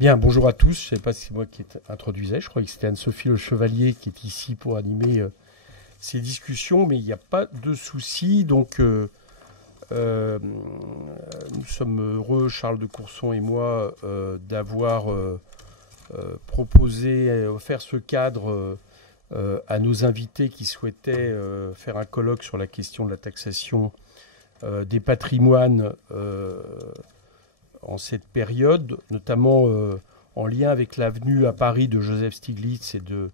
Bien, bonjour à tous. Je ne sais pas si c'est moi qui introduisais. Je croyais que c'était Anne-Sophie Le Chevalier qui est ici pour animer ces discussions, mais il n'y a pas de souci. Donc, nous sommes heureux, Charles de Courson et moi, d'avoir proposé, offert ce cadre à nos invités qui souhaitaient faire un colloque sur la question de la taxation des patrimoines en cette période, notamment en lien avec la venue à Paris de Joseph Stiglitz et de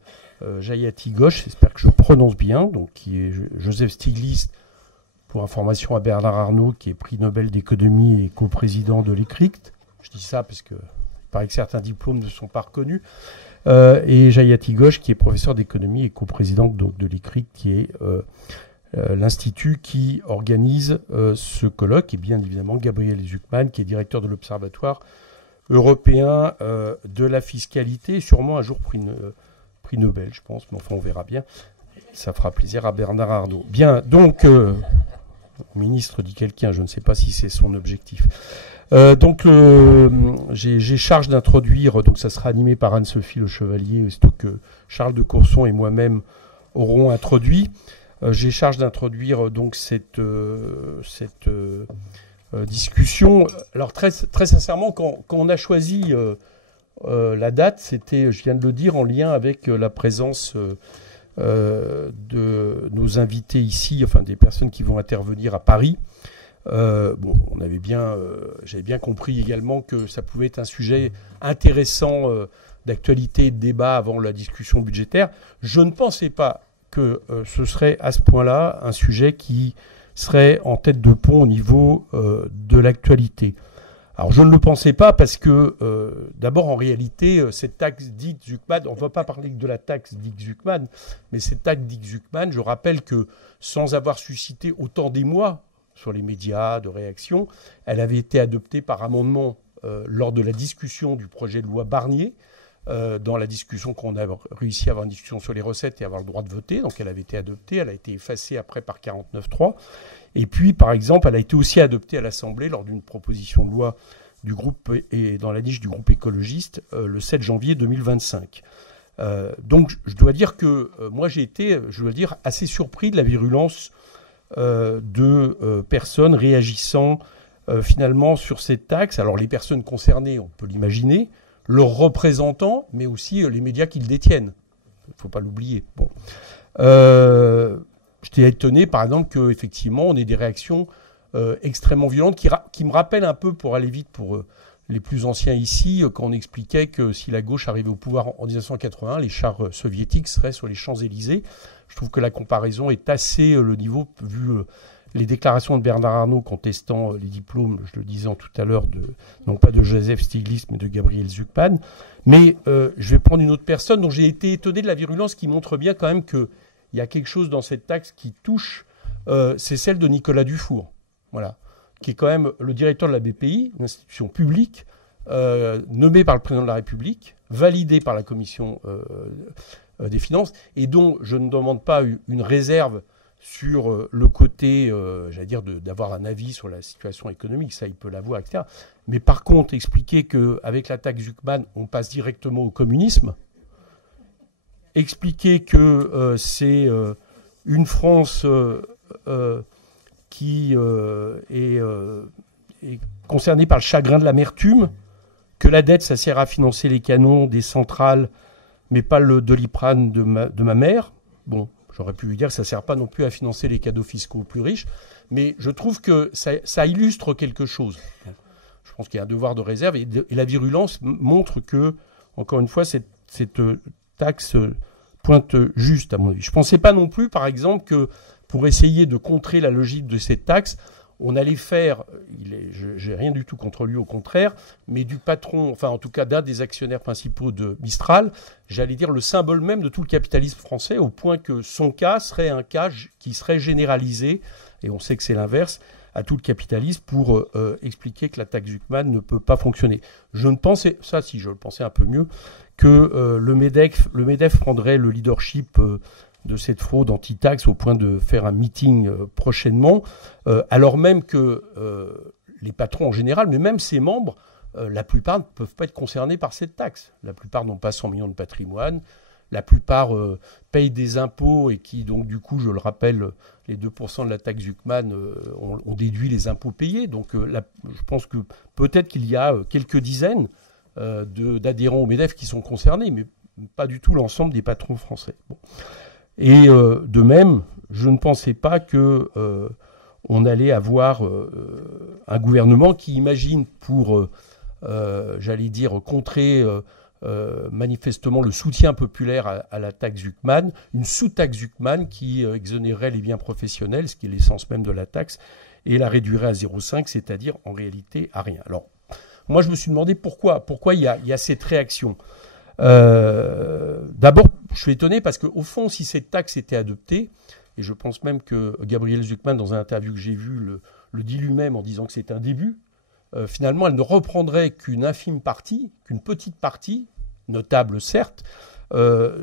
Jayati Ghosh, j'espère que je prononce bien, donc qui est Joseph Stiglitz, pour information à Bernard Arnault, qui est prix Nobel d'économie et coprésident de l'ECRICT. Je dis ça parce que il paraît que certains diplômes ne sont pas reconnus. Et Jayati Ghosh, qui est professeur d'économie et coprésident donc de l'ECRICT, qui est l'institut qui organise ce colloque, et bien évidemment Gabriel Zucman, qui est directeur de l'Observatoire européen de la fiscalité, sûrement un jour prix Nobel, je pense, mais enfin on verra bien. Ça fera plaisir à Bernard Arnault. Bien, donc, ministre dit quelqu'un, je ne sais pas si c'est son objectif. Donc, j'ai charge d'introduire, donc ça sera animé par Anne-Sophie Le Chevalier, surtout que Charles de Courson et moi-même auront introduit. J'ai charge d'introduire donc cette discussion. Alors très sincèrement, quand on a choisi la date, c'était, je viens de le dire, en lien avec la présence de nos invités ici, enfin des personnes qui vont intervenir à Paris. On avait bien, j'avais bien compris également que ça pouvait être un sujet intéressant d'actualité et de débat avant la discussion budgétaire. Je ne pensais pas que ce serait à ce point-là un sujet qui serait en tête de pont au niveau de l'actualité. Alors je ne le pensais pas parce que d'abord en réalité cette taxe dite Zucman, on ne va pas parler de la taxe dite Zucman, mais cette taxe dite Zucman, je rappelle que sans avoir suscité autant d'émoi sur les médias de réaction, elle avait été adoptée par amendement lors de la discussion du projet de loi Barnier. Dans la discussion qu'on a réussi à avoir une discussion sur les recettes et avoir le droit de voter. Donc elle avait été adoptée, elle a été effacée après par 49.3. Et puis, par exemple, elle a été aussi adoptée à l'Assemblée lors d'une proposition de loi du groupe et dans la niche du groupe écologiste le 7 janvier 2025. Donc je dois dire que moi j'ai été, je dois dire, assez surpris de la virulence de personnes réagissant finalement sur cette taxe. Alors les personnes concernées, on peut l'imaginer, leurs représentants, mais aussi les médias qui le détiennent. Il ne faut pas l'oublier. Bon. J'étais étonné, par exemple, qu'effectivement, on ait des réactions extrêmement violentes qui me rappellent un peu, pour aller vite pour les plus anciens ici, quand on expliquait que si la gauche arrivait au pouvoir en 1981, les chars soviétiques seraient sur les Champs-Élysées. Je trouve que la comparaison est assez le niveau, vu les déclarations de Bernard Arnault contestant les diplômes, je le disais tout à l'heure, non pas de Joseph Stiglitz, mais de Gabriel Zucman. Mais je vais prendre une autre personne dont j'ai été étonné de la virulence, qui montre bien quand même qu'il y a quelque chose dans cette taxe qui touche, c'est celle de Nicolas Dufour, voilà, qui est quand même le directeur de la BPI, une institution publique, nommée par le président de la République, validée par la Commission des finances, et dont je ne demande pas une réserve sur le côté, j'allais dire, d'avoir un avis sur la situation économique, ça il peut l'avoir, etc. Mais par contre, expliquer qu'avec la taxe Zucman, on passe directement au communisme, expliquer que c'est une France qui est concernée par le chagrin de l'amertume, que la dette, ça sert à financer les canons des centrales, mais pas le Doliprane de ma mère. Bon. J'aurais pu lui dire que ça ne sert pas non plus à financer les cadeaux fiscaux aux plus riches, mais je trouve que ça illustre quelque chose. Je pense qu'il y a un devoir de réserve, et la virulence montre que, encore une fois, cette taxe pointe juste, à mon avis. Je ne pensais pas non plus, par exemple, que pour essayer de contrer la logique de cette taxe, on allait faire, j'ai rien du tout contre lui, au contraire, mais du patron, enfin en tout cas d'un des actionnaires principaux de Mistral, j'allais dire le symbole même de tout le capitalisme français, au point que son cas serait un cas qui serait généralisé, et on sait que c'est l'inverse, à tout le capitalisme pour expliquer que la taxe Zucman ne peut pas fonctionner. Je ne pensais, ça si je le pensais un peu mieux, que le MEDEF prendrait le leadership de cette fraude anti-taxe au point de faire un meeting prochainement, alors même que les patrons en général, mais même ses membres, la plupart ne peuvent pas être concernés par cette taxe. La plupart n'ont pas 100 millions de patrimoine. La plupart payent des impôts et qui, donc, du coup, je le rappelle, les 2% de la taxe Zuckman ont déduit les impôts payés. Donc, je pense que peut-être qu'il y a quelques dizaines d'adhérents au MEDEF qui sont concernés, mais pas du tout l'ensemble des patrons français. Bon. Et de même, je ne pensais pas qu'on allait avoir un gouvernement qui imagine pour, j'allais dire, contrer manifestement le soutien populaire à la taxe Zuckman, une sous-taxe Zuckman qui exonérerait les biens professionnels, ce qui est l'essence même de la taxe, et la réduirait à 0,5, c'est-à-dire en réalité à rien. Alors, moi je me suis demandé pourquoi il y a cette réaction. D'abord, je suis étonné parce qu'au fond, si cette taxe était adoptée, et je pense même que Gabriel Zuckman, dans une interview que j'ai vue, le dit lui-même en disant que c'est un début, finalement, elle ne reprendrait qu'une infime partie, qu'une petite partie, notable certes,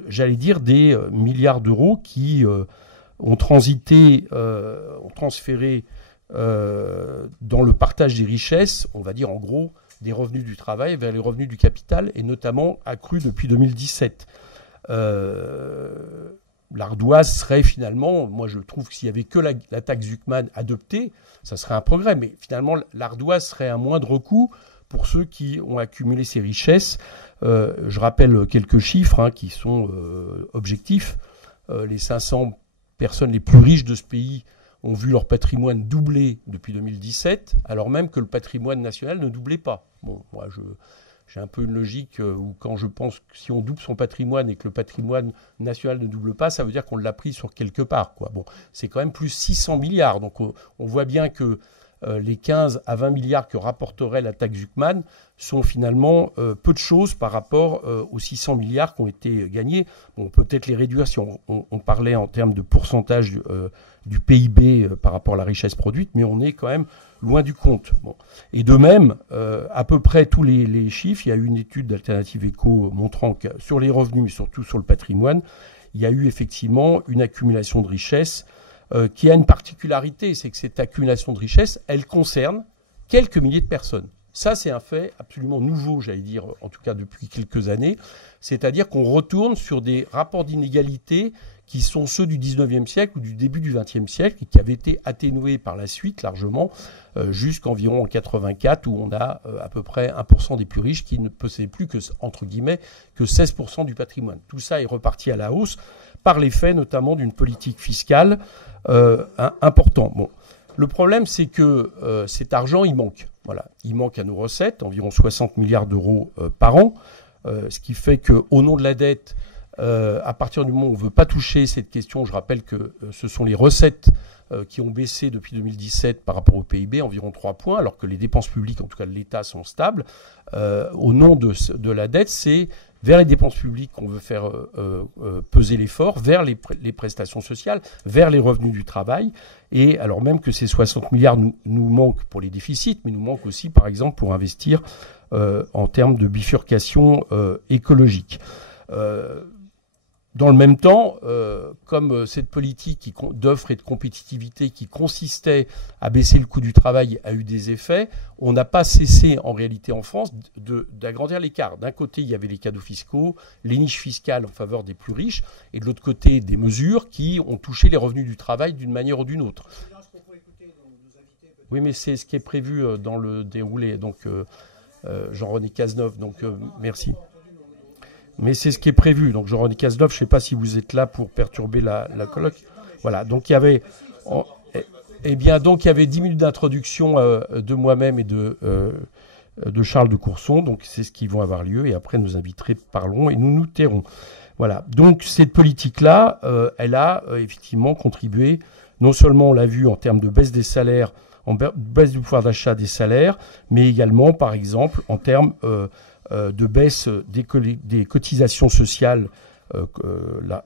j'allais dire des milliards d'euros qui ont transité, ont transféré dans le partage des richesses, on va dire en gros, des revenus du travail vers les revenus du capital, et notamment accrus depuis 2017. L'ardoise serait finalement, moi je trouve que s'il n'y avait que la taxe Zuckman adoptée, ça serait un progrès, mais finalement l'ardoise serait un moindre coût pour ceux qui ont accumulé ces richesses. Je rappelle quelques chiffres qui sont objectifs. Les 500 personnes les plus riches de ce pays ont vu leur patrimoine doubler depuis 2017, alors même que le patrimoine national ne doublait pas. Bon, moi j'ai un peu une logique où quand je pense que si on double son patrimoine et que le patrimoine national ne double pas, ça veut dire qu'on l'a pris sur quelque part, quoi. Bon, c'est quand même plus 600 milliards. Donc on voit bien que les 15 à 20 milliards que rapporterait la taxe Zuckman sont finalement peu de choses par rapport aux 600 milliards qui ont été gagnés. Bon, on peut peut-être les réduire si on parlait en termes de pourcentage du PIB par rapport à la richesse produite, mais on est quand même loin du compte. Bon. Et de même, à peu près tous les chiffres, il y a eu une étude d'Alternative Éco montrant que sur les revenus, mais surtout sur le patrimoine, il y a eu effectivement une accumulation de richesses qui a une particularité, c'est que cette accumulation de richesses, elle concerne quelques milliers de personnes. Ça, c'est un fait absolument nouveau, j'allais dire, en tout cas depuis quelques années. C'est-à-dire qu'on retourne sur des rapports d'inégalité qui sont ceux du 19e siècle ou du début du 20e siècle et qui avaient été atténués par la suite largement jusqu'environ en 84 où on a à peu près 1% des plus riches qui ne possédaient plus que, entre guillemets, que 16% du patrimoine. Tout ça est reparti à la hausse par l'effet notamment d'une politique fiscale important. Bon. Le problème, c'est que cet argent, il manque. Voilà. Il manque à nos recettes, environ 60 milliards d'euros par an, ce qui fait qu'au nom de la dette, à partir du moment où on ne veut pas toucher cette question, je rappelle que ce sont les recettes qui ont baissé depuis 2017 par rapport au PIB, environ 3 points, alors que les dépenses publiques, en tout cas de l'État, sont stables. Au nom de la dette, c'est vers les dépenses publiques qu'on veut faire peser l'effort, vers les prestations sociales, vers les revenus du travail. Et alors même que ces 60 milliards nous manquent pour les déficits, mais nous manquent aussi, par exemple, pour investir en termes de bifurcation écologique. Dans le même temps, comme cette politique d'offre et de compétitivité qui consistait à baisser le coût du travail a eu des effets, on n'a pas cessé en réalité en France d'agrandir l'écart. D'un côté, il y avait les cadeaux fiscaux, les niches fiscales en faveur des plus riches, et de l'autre côté, des mesures qui ont touché les revenus du travail d'une manière ou d'une autre. Oui, mais c'est ce qui est prévu dans le déroulé. Donc, Jean-René Cazeneuve, donc merci. Mais c'est ce qui est prévu. Donc, Jean-René Cazeneuve, je ne sais pas si vous êtes là pour perturber la colloque. Voilà. Donc, il y avait, donc, il y avait 10 minutes d'introduction de moi-même et de Charles de Courson. Donc, c'est ce qui vont avoir lieu. Et après, nos invités parleront et nous nous tairons. Voilà. Donc, cette politique-là, elle a effectivement contribué. Non seulement, on l'a vu en termes de baisse des salaires, en baisse du pouvoir d'achat des salaires, mais également, par exemple, en termes de baisse des cotisations sociales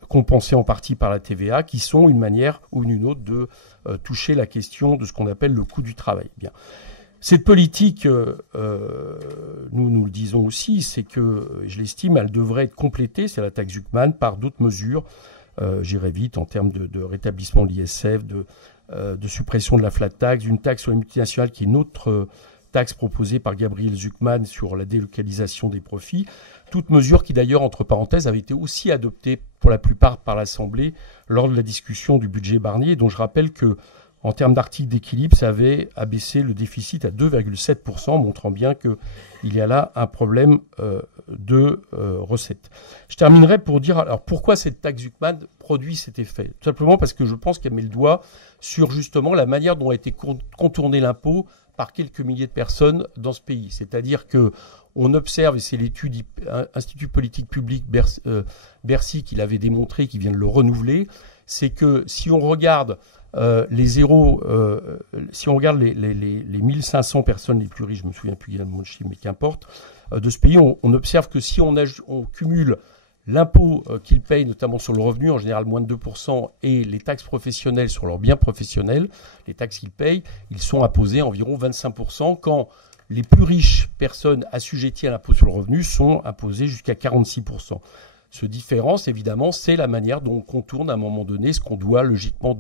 compensées en partie par la TVA, qui sont une manière ou une autre de toucher la question de ce qu'on appelle le coût du travail. Bien. Cette politique, nous le disons aussi, c'est que, je l'estime, elle devrait être complétée, c'est la taxe Zuckman, par d'autres mesures, j'irai vite, en termes de rétablissement de l'ISF, de suppression de la flat tax, d'une taxe sur les multinationales qui est une autre taxe proposée par Gabriel Zucman sur la délocalisation des profits. Toute mesure qui d'ailleurs, entre parenthèses, avait été aussi adoptée pour la plupart par l'Assemblée lors de la discussion du budget Barnier, dont je rappelle que en termes d'article d'équilibre, ça avait abaissé le déficit à 2,7%, montrant bien qu'il y a là un problème de recettes. Je terminerai pour dire alors pourquoi cette taxe Zucman produit cet effet. Tout simplement parce que je pense qu'elle met le doigt sur justement la manière dont a été contourné l'impôt par quelques milliers de personnes dans ce pays. C'est-à-dire que on observe, et c'est l'étude Institut politique publique Bercy qui l'avait démontré, qui vient de le renouveler, c'est que si on regarde si on regarde les 1500 personnes les plus riches, je me souviens plus également de chiffre, mais qu'importe, de ce pays, on observe que si on cumule l'impôt qu'ils payent, notamment sur le revenu, en général moins de 2%, et les taxes professionnelles sur leurs biens professionnels, les taxes qu'ils payent, ils sont imposés environ 25%, quand les plus riches personnes assujetties à l'impôt sur le revenu sont imposées jusqu'à 46%. Ce différence, évidemment, c'est la manière dont on contourne à un moment donné ce qu'on doit logiquement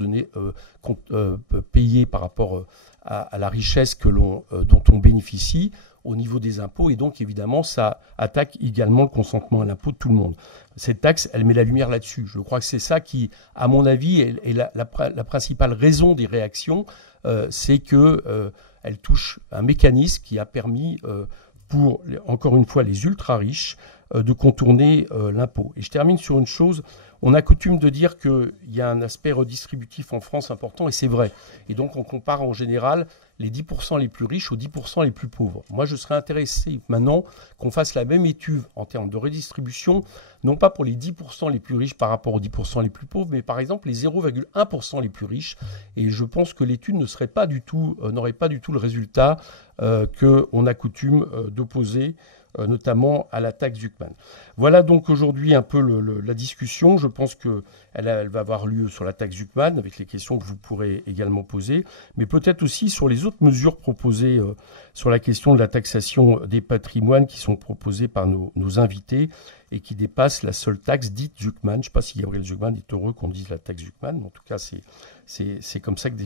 payer par rapport à la richesse dont on bénéficie au niveau des impôts. Et donc, évidemment, ça attaque également le consentement à l'impôt de tout le monde. Cette taxe, elle met la lumière là-dessus. Je crois que c'est ça qui, à mon avis, est la principale raison des réactions, c'est qu'elle touche un mécanisme qui a permis, pour, encore une fois, les ultra-riches, de contourner l'impôt. Et je termine sur une chose. On a coutume de dire qu'il y a un aspect redistributif en France important, et c'est vrai. Et donc, on compare en général les 10% les plus riches aux 10% les plus pauvres. Moi, je serais intéressé maintenant qu'on fasse la même étude en termes de redistribution, non pas pour les 10% les plus riches par rapport aux 10% les plus pauvres, mais par exemple les 0,1% les plus riches. Et je pense que l'étude n'aurait pas du tout le résultat qu'on a coutume d'opposer notamment à la taxe Zucman. Voilà donc aujourd'hui un peu la discussion. Je pense qu'elle va avoir lieu sur la taxe Zucman, avec les questions que vous pourrez également poser, mais peut-être aussi sur les autres mesures proposées sur la question de la taxation des patrimoines qui sont proposées par nos invités et qui dépassent la seule taxe dite Zucman. Je ne sais pas si Gabriel Zucman est heureux qu'on dise la taxe Zucman, mais en tout cas, c'est comme ça que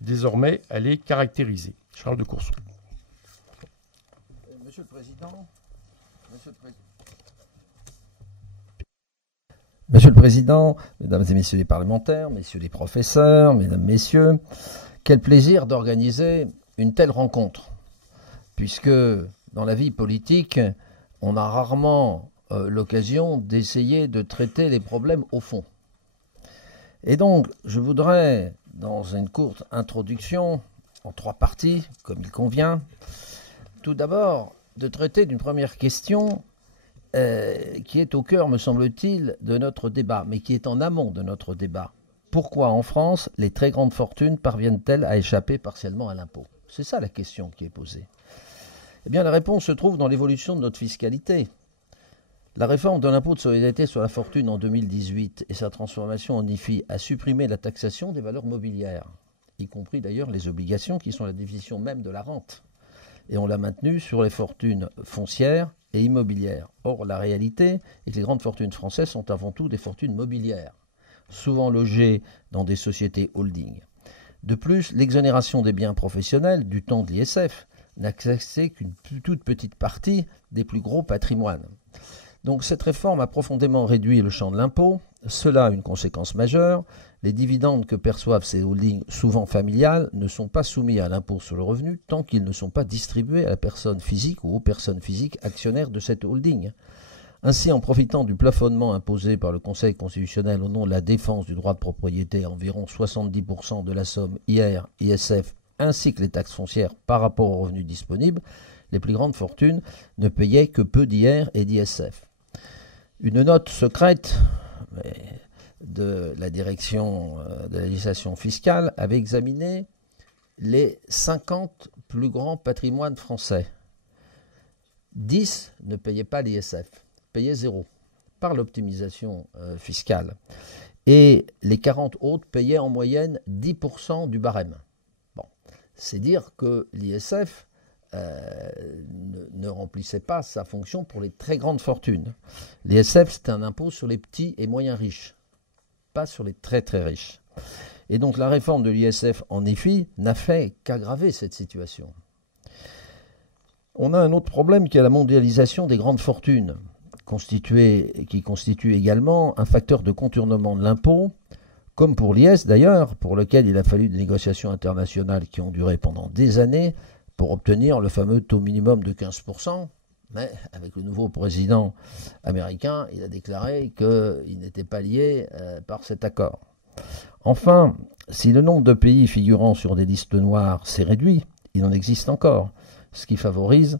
désormais elle est caractérisée. Charles de Courson. Monsieur le Président, Mesdames et Messieurs les parlementaires, Messieurs les professeurs, Mesdames, Messieurs, quel plaisir d'organiser une telle rencontre, puisque dans la vie politique, on a rarement l'occasion d'essayer de traiter les problèmes au fond. Et donc, je voudrais, dans une courte introduction, en 3 parties, comme il convient, tout d'abord, de traiter d'une première question qui est au cœur, me semble-t-il, de notre débat, mais qui est en amont de notre débat. Pourquoi en France, les très grandes fortunes parviennent-elles à échapper partiellement à l'impôt? C'est ça la question qui est posée. Eh bien, la réponse se trouve dans l'évolution de notre fiscalité. La réforme de l'impôt de solidarité sur la fortune en 2018 et sa transformation en IFI a supprimé la taxation des valeurs mobilières, y compris d'ailleurs les obligations qui sont la définition même de la rente. Et on l'a maintenu sur les fortunes foncières et immobilières. Or, la réalité est que les grandes fortunes françaises sont avant tout des fortunes mobilières, souvent logées dans des sociétés holding. De plus, l'exonération des biens professionnels du temps de l'ISF n'accède qu'une toute petite partie des plus gros patrimoines. Donc cette réforme a profondément réduit le champ de l'impôt. Cela a une conséquence majeure. Les dividendes que perçoivent ces holdings, souvent familiales, ne sont pas soumis à l'impôt sur le revenu tant qu'ils ne sont pas distribués à la personne physique ou aux personnes physiques actionnaires de cette holding. Ainsi, en profitant du plafonnement imposé par le Conseil constitutionnel au nom de la défense du droit de propriété à environ 70% de la somme IR, ISF, ainsi que les taxes foncières par rapport aux revenus disponibles, les plus grandes fortunes ne payaient que peu d'IR et d'ISF. Une note secrète de la direction de la législation fiscale avait examiné les 50 plus grands patrimoines français. 10 ne payaient pas l'ISF, payaient 0 par l'optimisation fiscale. Et les 40 autres payaient en moyenne 10% du barème. Bon, c'est dire que l'ISF ne remplissait pas sa fonction pour les très grandes fortunes. L'ISF, c'est un impôt sur les petits et moyens riches, pas sur les très très riches. Et donc la réforme de l'ISF en IFI n'a fait qu'aggraver cette situation. On a un autre problème qui est la mondialisation des grandes fortunes, qui constitue également un facteur de contournement de l'impôt, comme pour l'IS d'ailleurs, pour lequel il a fallu des négociations internationales qui ont duré pendant des années pour obtenir le fameux taux minimum de 15%. Mais avec le nouveau président américain, il a déclaré qu'il n'était pas lié par cet accord. Enfin, si le nombre de pays figurant sur des listes noires s'est réduit, il en existe encore, ce qui favorise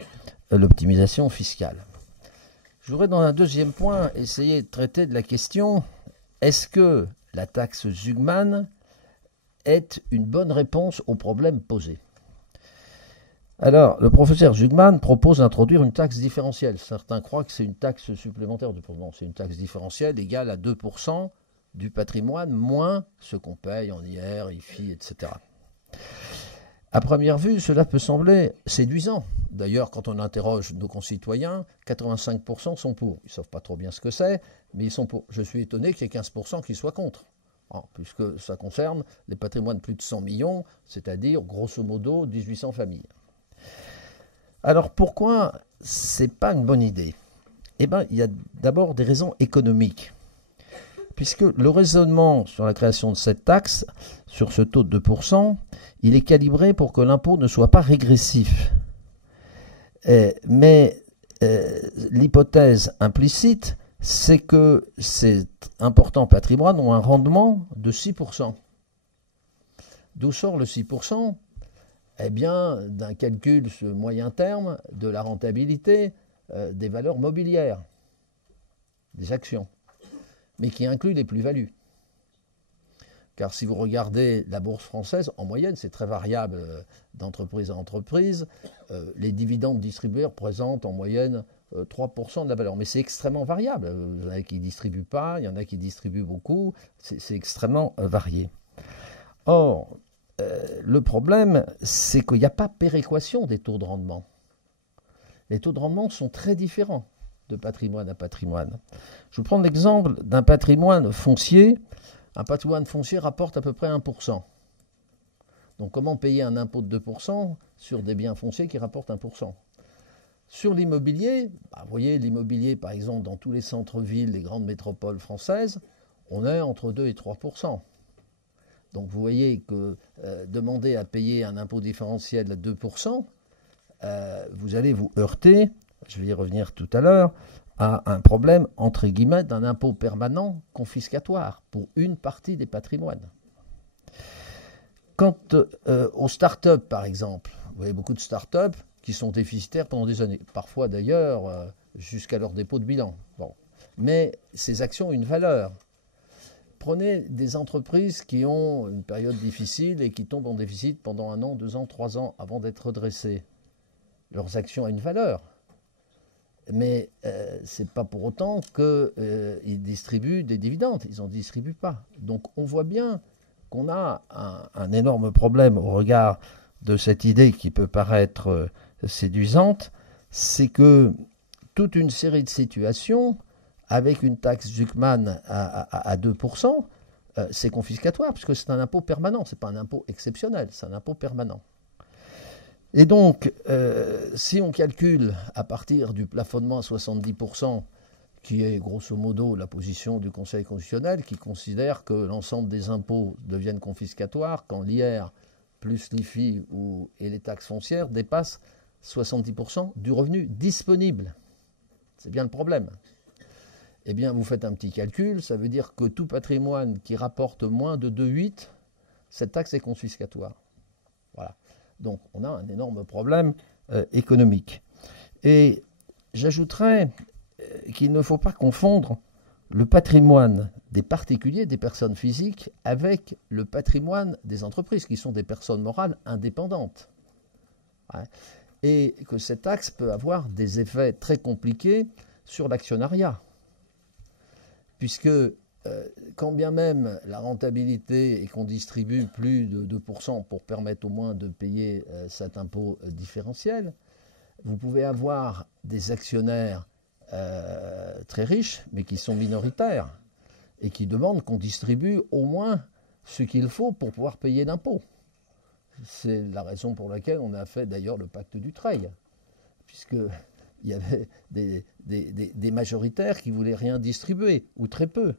l'optimisation fiscale. Je voudrais dans un deuxième point essayer de traiter de la question, est-ce que la taxe Zuckman est une bonne réponse aux problèmes posés? Alors, le professeur Zuckman propose d'introduire une taxe différentielle. Certains croient que c'est une taxe supplémentaire. Non, c'est une taxe différentielle égale à 2% du patrimoine, moins ce qu'on paye en IR, IFI, etc. À première vue, cela peut sembler séduisant. D'ailleurs, quand on interroge nos concitoyens, 85% sont pour. Ils ne savent pas trop bien ce que c'est, mais ils sont pour. Je suis étonné qu'il y ait 15% qui soient contre, puisque ça concerne les patrimoines de plus de 100 millions, c'est-à-dire, grosso modo, 1800 familles. Alors, pourquoi ce n'est pas une bonne idée? Eh bien, il y a d'abord des raisons économiques. Puisque le raisonnement sur la création de cette taxe, sur ce taux de 2%, il est calibré pour que l'impôt ne soit pas régressif. Mais l'hypothèse implicite, c'est que ces importants patrimoines ont un rendement de 6%. D'où sort le 6%? Eh bien, d'un calcul sur moyen terme de la rentabilité des valeurs mobilières, des actions, mais qui inclut les plus-values. Car si vous regardez la bourse française, en moyenne, c'est très variable d'entreprise à entreprise. Les dividendes distribués représentent en moyenne 3% de la valeur. Mais c'est extrêmement variable. Il y en a qui ne distribuent pas, il y en a qui distribuent beaucoup. C'est extrêmement varié. Or, le problème, c'est qu'il n'y a pas péréquation des taux de rendement. Les taux de rendement sont très différents de patrimoine à patrimoine. Je vais prendre l'exemple d'un patrimoine foncier. Un patrimoine foncier rapporte à peu près 1%. Donc comment payer un impôt de 2% sur des biens fonciers qui rapportent 1%? Sur l'immobilier, vous voyez l'immobilier par exemple dans tous les centres-villes, les grandes métropoles françaises, on est entre 2 et 3%. Donc vous voyez que demander à payer un impôt différentiel à 2%, vous allez vous heurter, je vais y revenir tout à l'heure, à un problème, entre guillemets, d'un impôt permanent confiscatoire pour une partie des patrimoines. Quant aux start-up, par exemple, vous voyez beaucoup de start-up qui sont déficitaires pendant des années, parfois d'ailleurs jusqu'à leur dépôt de bilan. Bon. Mais ces actions ont une valeur. Prenez des entreprises qui ont une période difficile et qui tombent en déficit pendant 1 an, 2 ans, 3 ans avant d'être redressées. Leurs actions ont une valeur. Mais ce n'est pas pour autant qu'ils distribuent des dividendes. Ils n'en distribuent pas. Donc on voit bien qu'on a un énorme problème au regard de cette idée qui peut paraître séduisante. C'est que toute une série de situations, avec une taxe Zuckman à 2%, c'est confiscatoire, puisque c'est un impôt permanent. Ce n'est pas un impôt exceptionnel, c'est un impôt permanent. Et donc, si on calcule à partir du plafonnement à 70%, qui est grosso modo la position du Conseil constitutionnel, qui considère que l'ensemble des impôts deviennent confiscatoires quand l'IR plus l'IFI et les taxes foncières dépassent 70% du revenu disponible. C'est bien le problème. Eh bien, vous faites un petit calcul, ça veut dire que tout patrimoine qui rapporte moins de 2,8, cette taxe est confiscatoire. Voilà. Donc, on a un énorme problème économique. Et j'ajouterais qu'il ne faut pas confondre le patrimoine des particuliers, des personnes physiques, avec le patrimoine des entreprises, qui sont des personnes morales indépendantes. Ouais. Et que cette taxe peut avoir des effets très compliqués sur l'actionnariat. Puisque quand bien même la rentabilité et qu'on distribue plus de 2% pour permettre au moins de payer cet impôt différentiel, vous pouvez avoir des actionnaires très riches, mais qui sont minoritaires, et qui demandent qu'on distribue au moins ce qu'il faut pour pouvoir payer l'impôt. C'est la raison pour laquelle on a fait d'ailleurs le pacte du Treuil, puisqu'il y avait des majoritaires qui ne voulaient rien distribuer, ou très peu.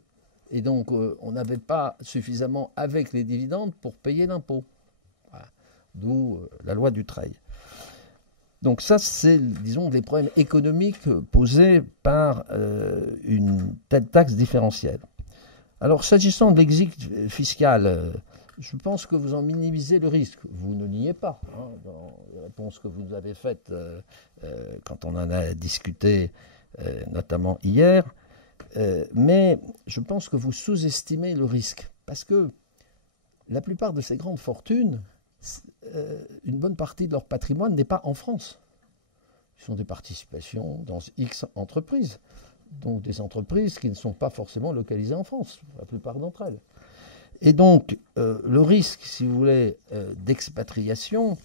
Et donc, on n'avait pas suffisamment avec les dividendes pour payer l'impôt. Voilà. D'où la loi Dutreil. Donc ça, c'est, disons, des problèmes économiques posés par une telle taxe différentielle. Alors, s'agissant de l'exit fiscal, je pense que vous en minimisez le risque. Vous ne niez pas, hein, dans les réponses que vous nous avez faites quand on en a discuté, notamment hier. Mais je pense que vous sous-estimez le risque. Parce que la plupart de ces grandes fortunes, une bonne partie de leur patrimoine n'est pas en France. Ce sont des participations dans X entreprises. Donc des entreprises qui ne sont pas forcément localisées en France, la plupart d'entre elles. Et donc, le risque, si vous voulez, d'expatriation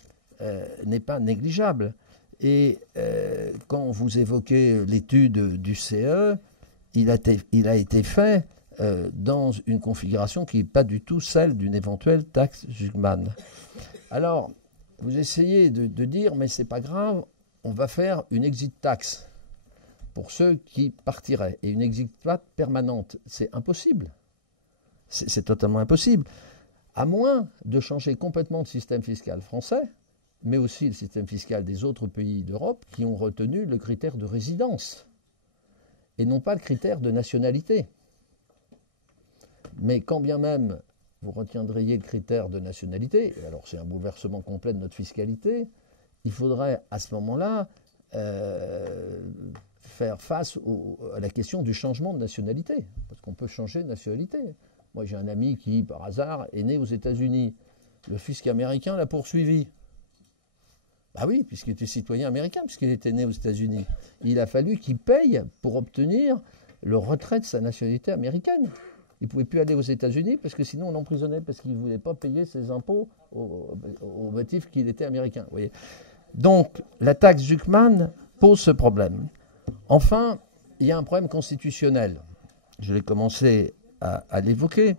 n'est pas négligeable. Et quand vous évoquez l'étude du CE, il a été fait dans une configuration qui n'est pas du tout celle d'une éventuelle taxe Zuckman. Alors, vous essayez de dire, mais c'est pas grave, on va faire une exit tax pour ceux qui partiraient. Et une exit tax permanente, c'est impossible. C'est totalement impossible. À moins de changer complètement le système fiscal français, mais aussi le système fiscal des autres pays d'Europe qui ont retenu le critère de résidence et non pas le critère de nationalité. Mais quand bien même vous retiendriez le critère de nationalité, et alors c'est un bouleversement complet de notre fiscalité, il faudrait à ce moment-là faire face à la question du changement de nationalité, parce qu'on peut changer de nationalité. Moi j'ai un ami qui, par hasard, est né aux États-Unis. Le fisc américain l'a poursuivi. Bah oui, puisqu'il était citoyen américain, puisqu'il était né aux États-Unis. Il a fallu qu'il paye pour obtenir le retrait de sa nationalité américaine. Il ne pouvait plus aller aux États-Unis parce que sinon on l'emprisonnait parce qu'il ne voulait pas payer ses impôts au motif qu'il était américain. Vous voyez. Donc la taxe Zuckman pose ce problème. Enfin, il y a un problème constitutionnel. Je l'ai commencé à l'évoquer.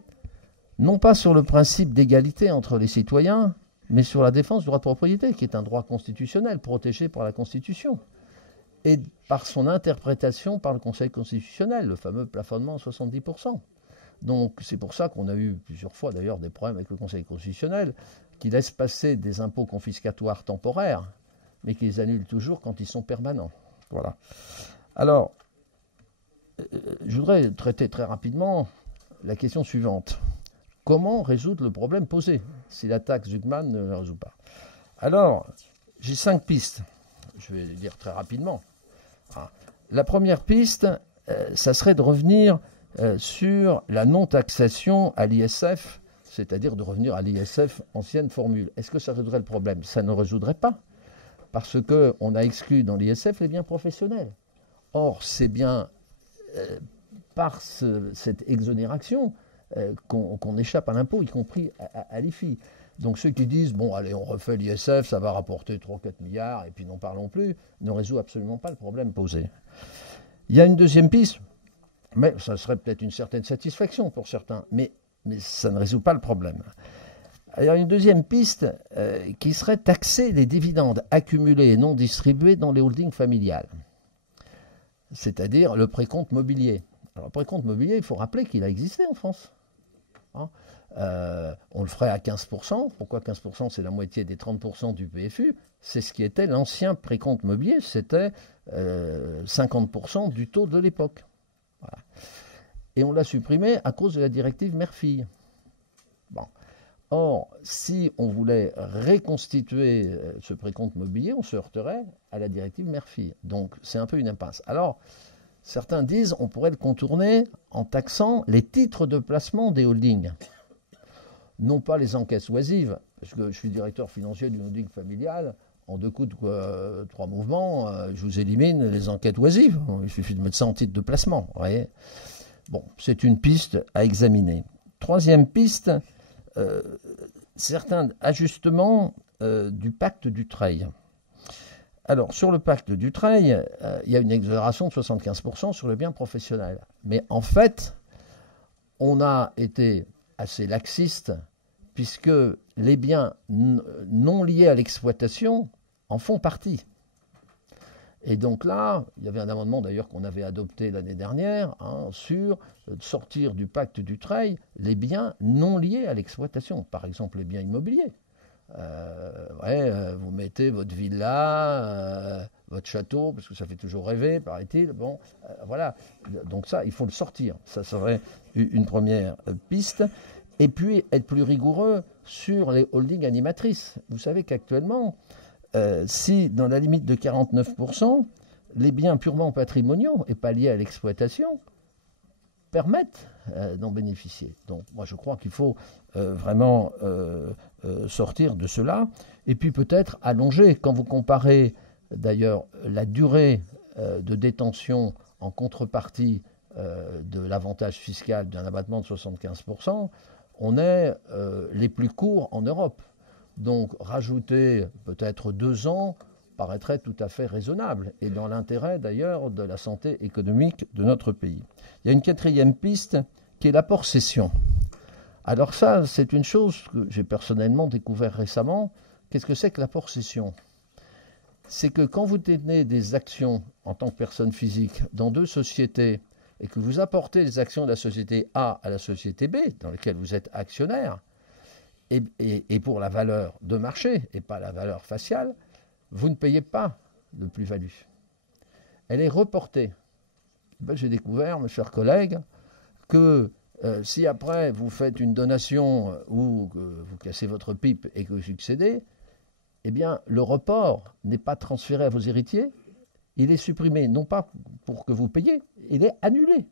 Non pas sur le principe d'égalité entre les citoyens, mais sur la défense du droit de propriété, qui est un droit constitutionnel protégé par la Constitution, et par son interprétation par le Conseil constitutionnel, le fameux plafonnement à 70%. Donc c'est pour ça qu'on a eu plusieurs fois d'ailleurs des problèmes avec le Conseil constitutionnel, qui laisse passer des impôts confiscatoires temporaires, mais qui les annule toujours quand ils sont permanents. Voilà. Alors, je voudrais traiter très rapidement la question suivante. Comment résoudre le problème posé si la taxe Zuckman ne le résout pas? Alors, j'ai 5 pistes. Je vais les dire très rapidement. La première piste, ça serait de revenir sur la non-taxation à l'ISF, c'est-à-dire de revenir à l'ISF ancienne formule. Est-ce que ça résoudrait le problème? Ça ne résoudrait pas, parce qu'on a exclu dans l'ISF les biens professionnels. Or, c'est bien par cette exonération qu'on échappe à l'impôt, y compris à l'IFI. Donc ceux qui disent, bon, allez, on refait l'ISF, ça va rapporter 3 ou 4 milliards, et puis n'en parlons plus, ne résout absolument pas le problème posé. Il y a une deuxième piste, mais ça serait peut-être une certaine satisfaction pour certains, mais ça ne résout pas le problème. Il y a une deuxième piste qui serait taxer les dividendes accumulés et non distribués dans les holdings familiales, c'est-à-dire le précompte mobilier. Alors le précompte mobilier, il faut rappeler qu'il a existé en France. Hein, on le ferait à 15%. Pourquoi 15%? C'est la moitié des 30% du PFU. C'est ce qui était l'ancien précompte mobilier. C'était 50% du taux de l'époque. Voilà. Et on l'a supprimé à cause de la directive mère-fille. Bon. Or, si on voulait reconstituer ce précompte mobilier, on se heurterait à la directive mère-fille. Donc, c'est un peu une impasse. Alors, certains disent qu'on pourrait le contourner en taxant les titres de placement des holdings. Non pas les encaisses oisives, parce que je suis directeur financier d'une holding familiale. En 2 coups de 3 mouvements, je vous élimine les enquêtes oisives. Il suffit de mettre ça en titre de placement. Vous voyez. Bon, c'est une piste à examiner. Troisième piste, certains ajustements du pacte Dutreil. Alors, sur le pacte Dutreil, il y a une exonération de 75% sur le bien professionnel. Mais en fait, on a été assez laxiste, puisque les biens non liés à l'exploitation en font partie. Et donc là, il y avait un amendement d'ailleurs qu'on avait adopté l'année dernière sur sortir du pacte Dutreil les biens non liés à l'exploitation, par exemple les biens immobiliers. Vous mettez votre villa, votre château, parce que ça fait toujours rêver, paraît-il. Bon, voilà. Donc ça, il faut le sortir. Ça serait une première piste. Et puis, être plus rigoureux sur les holdings animatrices. Vous savez qu'actuellement, si dans la limite de 49%, les biens purement patrimoniaux et pas liés à l'exploitation permettent d'en bénéficier. Donc moi je crois qu'il faut vraiment sortir de cela. Et puis peut-être allonger, quand vous comparez d'ailleurs la durée de détention en contrepartie de l'avantage fiscal d'un abattement de 75%, on est les plus courts en Europe. Donc rajouter peut-être 2 ans paraîtrait tout à fait raisonnable et dans l'intérêt d'ailleurs de la santé économique de notre pays. Il y a une 4e piste qui est l'apport-cession. Alors ça, c'est une chose que j'ai personnellement découvert récemment. Qu'est-ce que c'est que l'apport-cession ? C'est que quand vous détenez des actions en tant que personne physique dans 2 sociétés et que vous apportez les actions de la société A à la société B, dans laquelle vous êtes actionnaire, et pour la valeur de marché et pas la valeur faciale, vous ne payez pas de plus-value. Elle est reportée. J'ai découvert, mes chers collègues, que si après vous faites une donation ou que vous cassez votre pipe et que vous succédez, eh bien le report n'est pas transféré à vos héritiers, il est supprimé, non pas pour que vous payiez, il est annulé.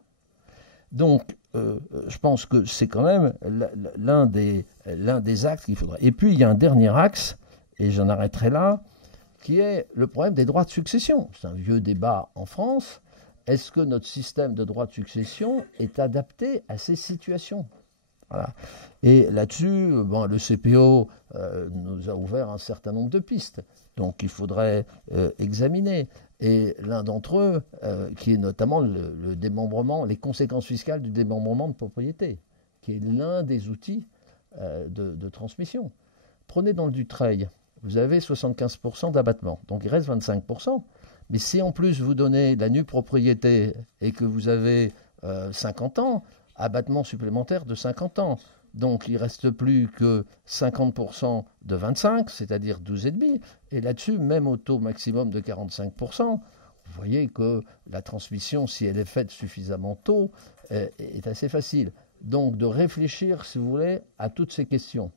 Donc, je pense que c'est quand même l'un des axes qu'il faudrait. Et puis, il y a un dernier axe, et j'en arrêterai là, qui est le problème des droits de succession. C'est un vieux débat en France. Est-ce que notre système de droits de succession est adapté à ces situations ? Voilà. Et là-dessus, le CPO nous a ouvert un certain nombre de pistes. Donc, il faudrait examiner. Et l'un d'entre eux, qui est notamment le démembrement, les conséquences fiscales du démembrement de propriété, qui est l'un des outils de transmission. Prenez dans le Dutreil, vous avez 75% d'abattement, donc il reste 25%. Mais si en plus vous donnez la nue propriété et que vous avez 50 ans, abattement supplémentaire de 50 ans. Donc il ne reste plus que 50% de 25, c'est-à-dire 12,5. Et là-dessus, même au taux maximum de 45%, vous voyez que la transmission, si elle est faite suffisamment tôt, est assez facile. Donc de réfléchir, si vous voulez, à toutes ces questions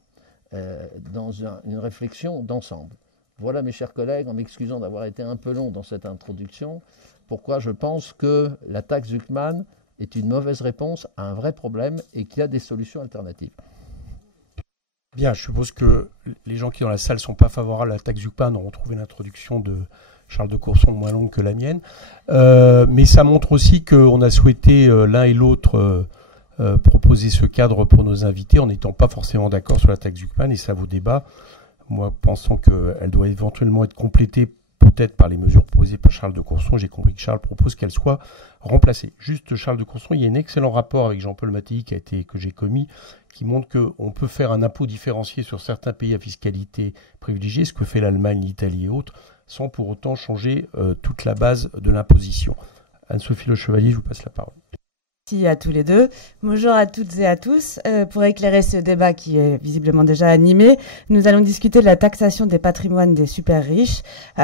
dans une réflexion d'ensemble. Voilà, mes chers collègues, en m'excusant d'avoir été un peu long dans cette introduction, pourquoi je pense que la taxe Zuckman est une mauvaise réponse à un vrai problème et qu'il y a des solutions alternatives. Bien, je suppose que les gens qui dans la salle ne sont pas favorables à la taxe Zuckman auront trouvé l'introduction de Charles de Courson moins longue que la mienne. Mais ça montre aussi qu'on a souhaité l'un et l'autre proposer ce cadre pour nos invités en n'étant pas forcément d'accord sur la taxe Zuckman, et ça vaut débat. Moi, pensant qu'elle doit éventuellement être complétée peut-être par les mesures proposées par Charles de Courson, j'ai compris que Charles propose qu'elle soit remplacée. Juste, Charles de Courson, il y a un excellent rapport avec Jean-Paul Mattei que j'ai commis, qui montre qu'on peut faire un impôt différencié sur certains pays à fiscalité privilégiée, ce que fait l'Allemagne, l'Italie et autres, sans pour autant changer toute la base de l'imposition. Anne-Sophie Le Chevalier, je vous passe la parole. Merci à tous les deux. Bonjour à toutes et à tous. Pour éclairer ce débat qui est visiblement déjà animé, nous allons discuter de la taxation des patrimoines des super riches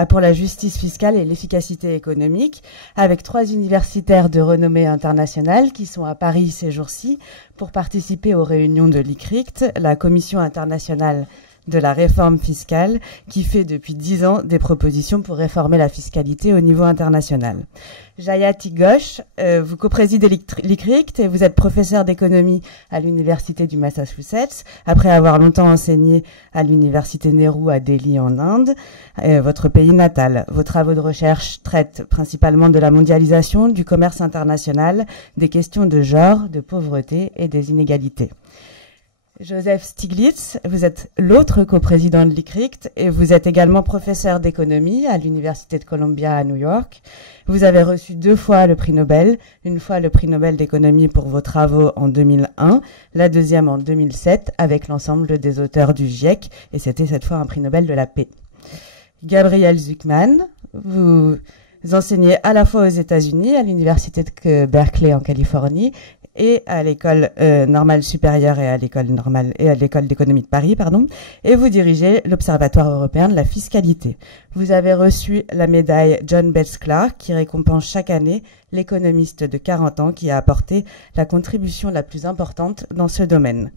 pour la justice fiscale et l'efficacité économique, avec 3 universitaires de renommée internationale qui sont à Paris ces jours-ci pour participer aux réunions de l'ICRICT, la Commission internationale de la réforme fiscale, qui fait depuis 10 ans des propositions pour réformer la fiscalité au niveau international. Jayati Ghosh, vous coprésidez l'ICRICT et vous êtes professeur d'économie à l'Université du Massachusetts, après avoir longtemps enseigné à l'Université Nehru à Delhi en Inde, votre pays natal. Vos travaux de recherche traitent principalement de la mondialisation, du commerce international, des questions de genre, de pauvreté et des inégalités. Joseph Stiglitz, vous êtes l'autre coprésident de l'ICRICT et vous êtes également professeur d'économie à l'Université de Columbia à New York. Vous avez reçu 2 fois le prix Nobel, une fois le prix Nobel d'économie pour vos travaux en 2001, la deuxième en 2007 avec l'ensemble des auteurs du GIEC, et c'était cette fois un prix Nobel de la paix. Gabriel Zuckman, vous enseignez à la fois aux États-Unis, à l'université de Berkeley en Californie, et à l'école normale supérieure et à l'école normale et à l'école d'économie de Paris, pardon. Et vous dirigez l'Observatoire européen de la fiscalité. Vous avez reçu la médaille John Betts Clark, qui récompense chaque année l'économiste de 40 ans qui a apporté la contribution la plus importante dans ce domaine.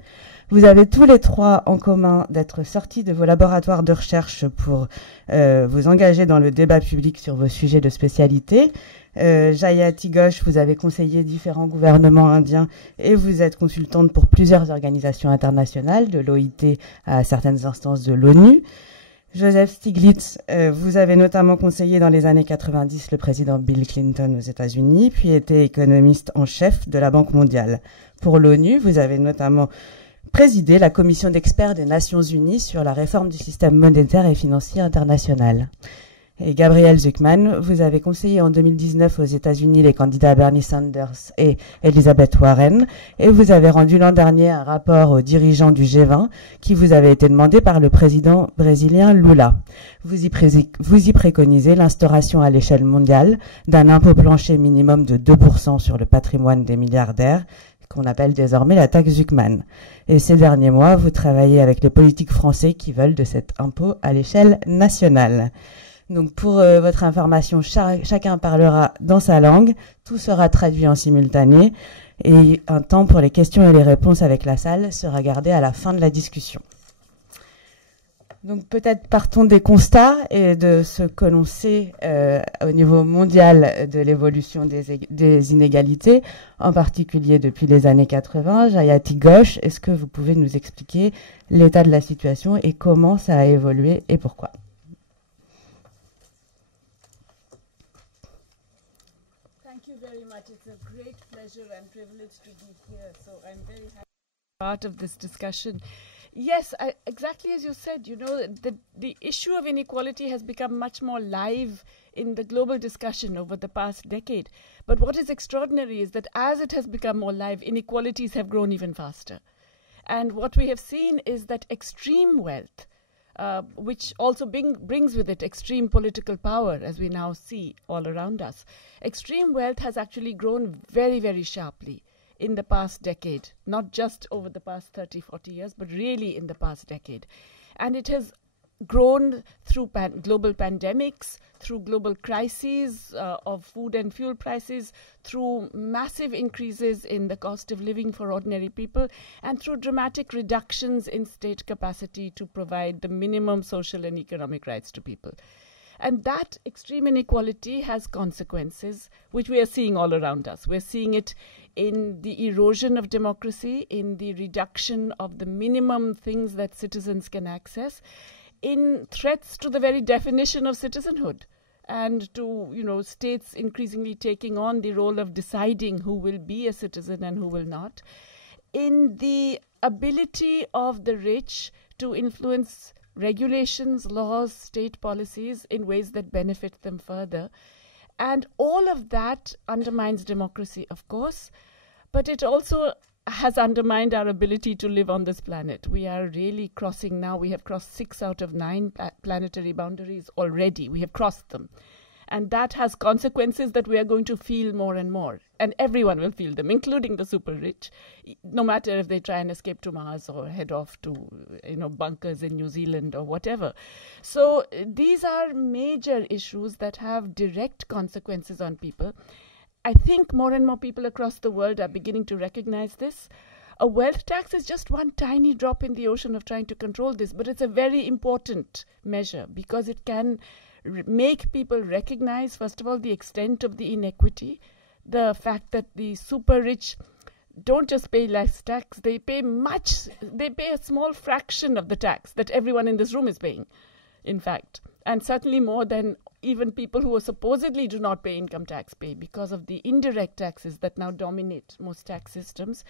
Vous avez tous les trois en commun d'être sortis de vos laboratoires de recherche pour vous engager dans le débat public sur vos sujets de spécialité. Jayati Ghosh, vous avez conseillé différents gouvernements indiens et vous êtes consultante pour plusieurs organisations internationales, de l'OIT à certaines instances de l'ONU. Joseph Stiglitz, vous avez notamment conseillé dans les années 90 le président Bill Clinton aux États-Unis, puis été économiste en chef de la Banque mondiale. Pour l'ONU, vous avez notamment présidé la commission d'experts des Nations Unies sur la réforme du système monétaire et financier international. Et Gabriel Zucman, vous avez conseillé en 2019 aux États-Unis les candidats Bernie Sanders et Elizabeth Warren, et vous avez rendu l'an dernier un rapport aux dirigeants du G20 qui vous avait été demandé par le président brésilien Lula. Vous y préconisez l'instauration à l'échelle mondiale d'un impôt plancher minimum de 2% sur le patrimoine des milliardaires, qu'on appelle désormais la taxe Zucman. Et ces derniers mois, vous travaillez avec les politiques français qui veulent de cet impôt à l'échelle nationale. Donc pour votre information, chacun parlera dans sa langue, tout sera traduit en simultané et un temps pour les questions et les réponses avec la salle sera gardé à la fin de la discussion. Donc peut-être partons des constats et de ce que l'on sait au niveau mondial de l'évolution des inégalités, en particulier depuis les années 80. Jayati Ghosh, est-ce que vous pouvez nous expliquer l'état de la situation et comment ça a évolué et pourquoi ? It's a great pleasure and privilege to be here, so I'm very happy to be part of this discussion. Yes, exactly as you said, you know, the issue of inequality has become much more live in the global discussion over the past decade. But what is extraordinary is that as it has become more live, inequalities have grown even faster. And what we have seen is that extreme wealth, which also brings with it extreme political power, as we now see all around us. Extreme wealth has actually grown very, very sharply in the past decade, not just over the past 30, 40 years, but really in the past decade. And it has grown through global pandemics, through global crises of food and fuel prices, through massive increases in the cost of living for ordinary people, and through dramatic reductions in state capacity to provide the minimum social and economic rights to people. And that extreme inequality has consequences, which we are seeing all around us. We're seeing it in the erosion of democracy, in the reduction of the minimum things that citizens can access, in threats to the very definition of citizenhood, and to, you know, states increasingly taking on the role of deciding who will be a citizen and who will not, in the ability of the rich to influence regulations, laws, state policies in ways that benefit them further. And all of that undermines democracy, of course, but it also has undermined our ability to live on this planet. We are really crossing now. We have crossed 6 out of 9 planetary boundaries already. We have crossed them. And that has consequences that we are going to feel more and more. And everyone will feel them, including the super rich, no matter if they try and escape to Mars or head off to, you know, bunkers in New Zealand or whatever. So these are major issues that have direct consequences on people. I think more and more people across the world are beginning to recognize this. A wealth tax is just one tiny drop in the ocean of trying to control this, but it's a very important measure because it can make people recognize, first of all, the extent of the inequity, the fact that the super rich don't just pay less tax, they pay a small fraction of the tax that everyone in this room is paying, in fact, and certainly more than even people who supposedly do not pay income tax pay because of the indirect taxes that now dominate most tax systems.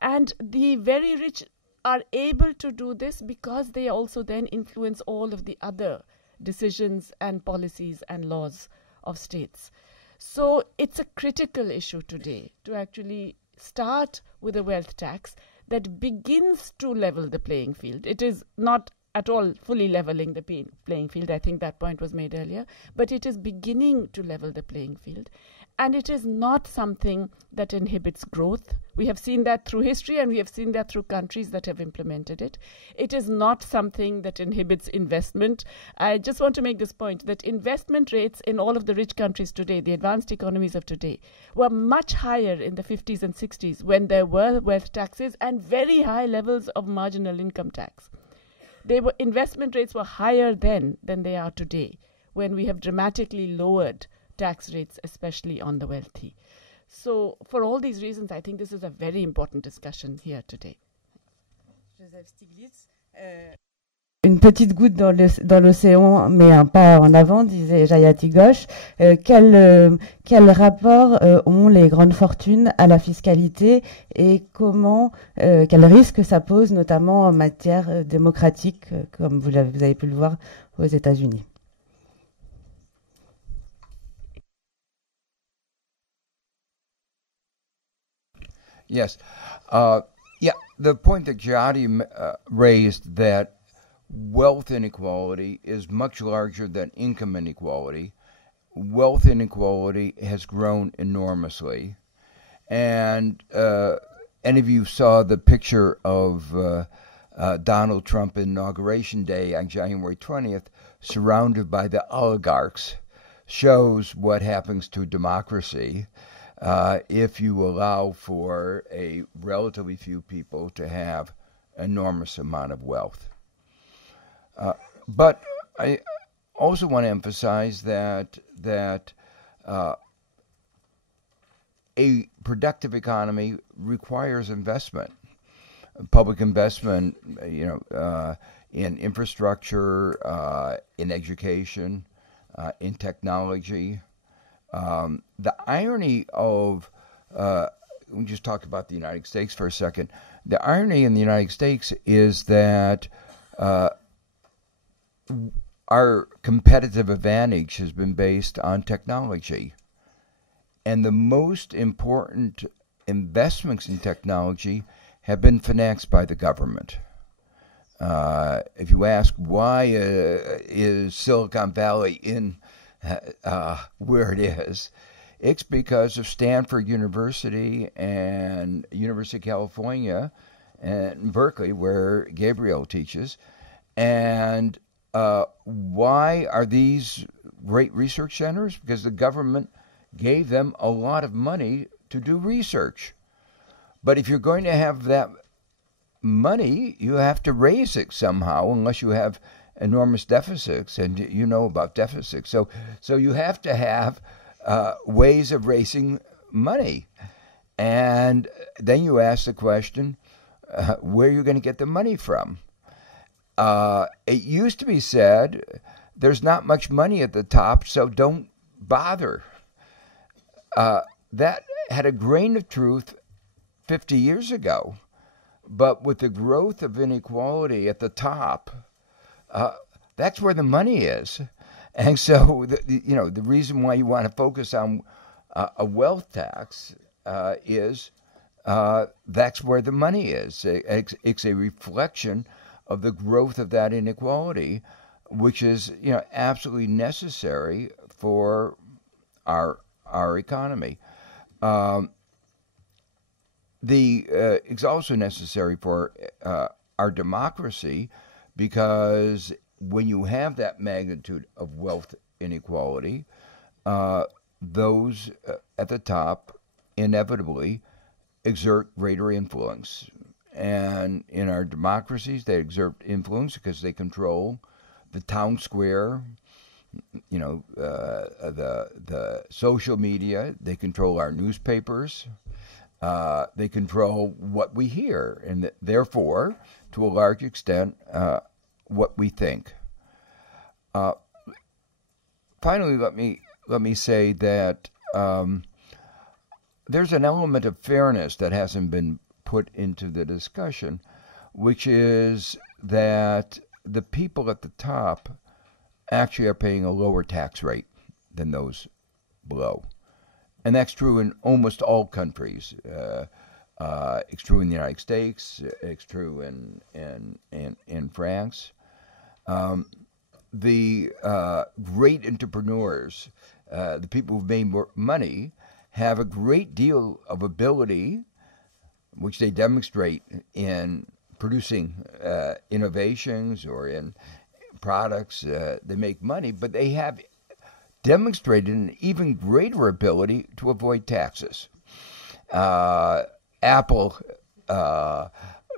And the very rich are able to do this because they also then influence all of the other decisions and policies and laws of states. So it's a critical issue today to actually start with a wealth tax that begins to level the playing field. It is not at all fully leveling the playing field. I think that point was made earlier. But it is beginning to level the playing field. And it is not something that inhibits growth. We have seen that through history, and we have seen that through countries that have implemented it. It is not something that inhibits investment. I just want to make this point that investment rates in all of the rich countries today, the advanced economies of today, were much higher in the 50s and 60s when there were wealth taxes and very high levels of marginal income tax. Investment rates were higher then than they are today, when we have dramatically lowered tax rates, especially on the wealthy. So for all these reasons, I think this is a very important discussion here today. Joseph Stiglitz. Une petite goutte dans l'océan, mais un pas en avant, disait Jayati Ghosh. Quel rapport ont les grandes fortunes à la fiscalité et quel risque ça pose, notamment en matière démocratique, comme vous avez pu le voir aux États-Unis? Yes. The point that Jayati raised, that wealth inequality is much larger than income inequality. Wealth inequality has grown enormously. And any of you saw the picture of Donald Trump Inauguration Day on January 20th, surrounded by the oligarchs, shows what happens to democracy if you allow for a relatively few people to have enormous amount of wealth. But I also want to emphasize that a productive economy requires investment, public investment, in infrastructure, in education, in technology. The irony of, we just talked about the United States for a second. The irony in the United States is that our competitive advantage has been based on technology. And the most important investments in technology have been financed by the government. If you ask why is Silicon Valley in where it is, it's because of Stanford University and University of California and Berkeley, where Gabriel teaches. And why are these great research centers? Because the government gave them a lot of money to do research. But if you're going to have that money, you have to raise it somehow, unless you have enormous deficits, and you know about deficits. So you have to have ways of raising money. And then you ask the question, where are you going to get the money from? It used to be said, there's not much money at the top, so don't bother. That had a grain of truth 50 years ago. But with the growth of inequality at the top, that's where the money is. And so, the reason why you want to focus on a wealth tax is that's where the money is. It's a reflection of the growth of that inequality, which is absolutely necessary for our economy. It's also necessary for our democracy, because when you have that magnitude of wealth inequality, those at the top inevitably exert greater influence. And in our democracies, they exert influence because they control the town square, the social media, they control our newspapers, they control what we hear, and therefore, to a large extent, what we think. Finally, let me say that there's an element of fairness that hasn't been put into the discussion, which is that the people at the top actually are paying a lower tax rate than those below. And that's true in almost all countries. It's true in the United States. It's true in France. the great entrepreneurs, the people who've made more money, have a great deal of ability, which they demonstrate in producing innovations or in products. They make money, but they have demonstrated an even greater ability to avoid taxes. Apple,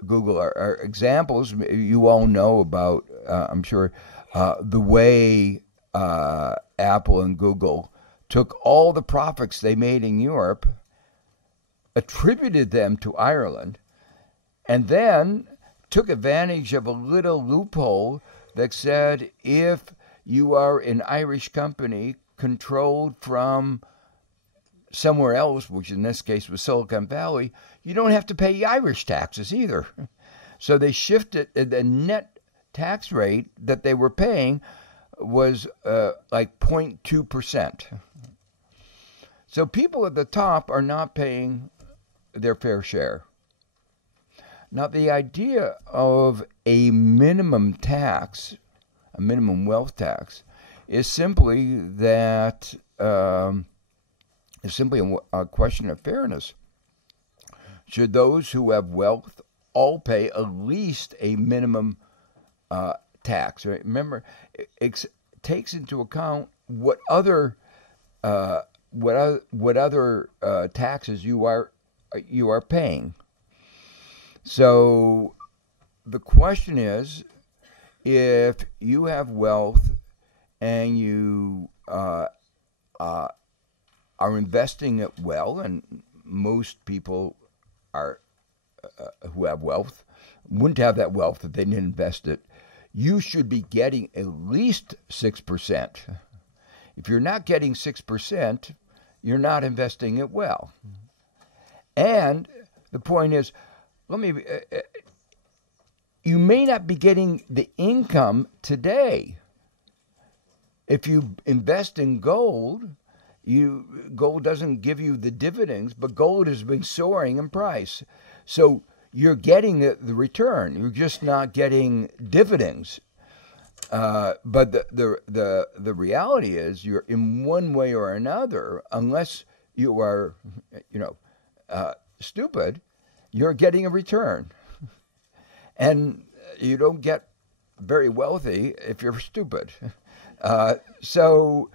Google are examples. You all know about, I'm sure, the way Apple and Google took all the profits they made in Europe, attributed them to Ireland, and then took advantage of a little loophole that said if you are an Irish company controlled from somewhere else, which in this case was Silicon Valley, you don't have to pay Irish taxes either. So they shifted the net tax rate that they were paying was like 0.2%. So people at the top are not paying their fair share. Now, the idea of a minimum tax, a minimum wealth tax, is simply that is simply a question of fairness. Should those who have wealth all pay at least a minimum tax? Right? Remember, it takes into account what other taxes you are paying. So the question is, if you have wealth and you are investing it well, and most people are who have wealth wouldn't have that wealth if they didn't invest it, you should be getting at least 6%. If you're not getting 6%, you're not investing it well. And the point is, you may not be getting the income today. If you invest in gold, gold doesn't give you the dividends, but gold has been soaring in price. So you're getting the return. You're just not getting dividends. But the reality is, you're in one way or another, unless you are, stupid, you're getting a return. And you don't get very wealthy if you're stupid. So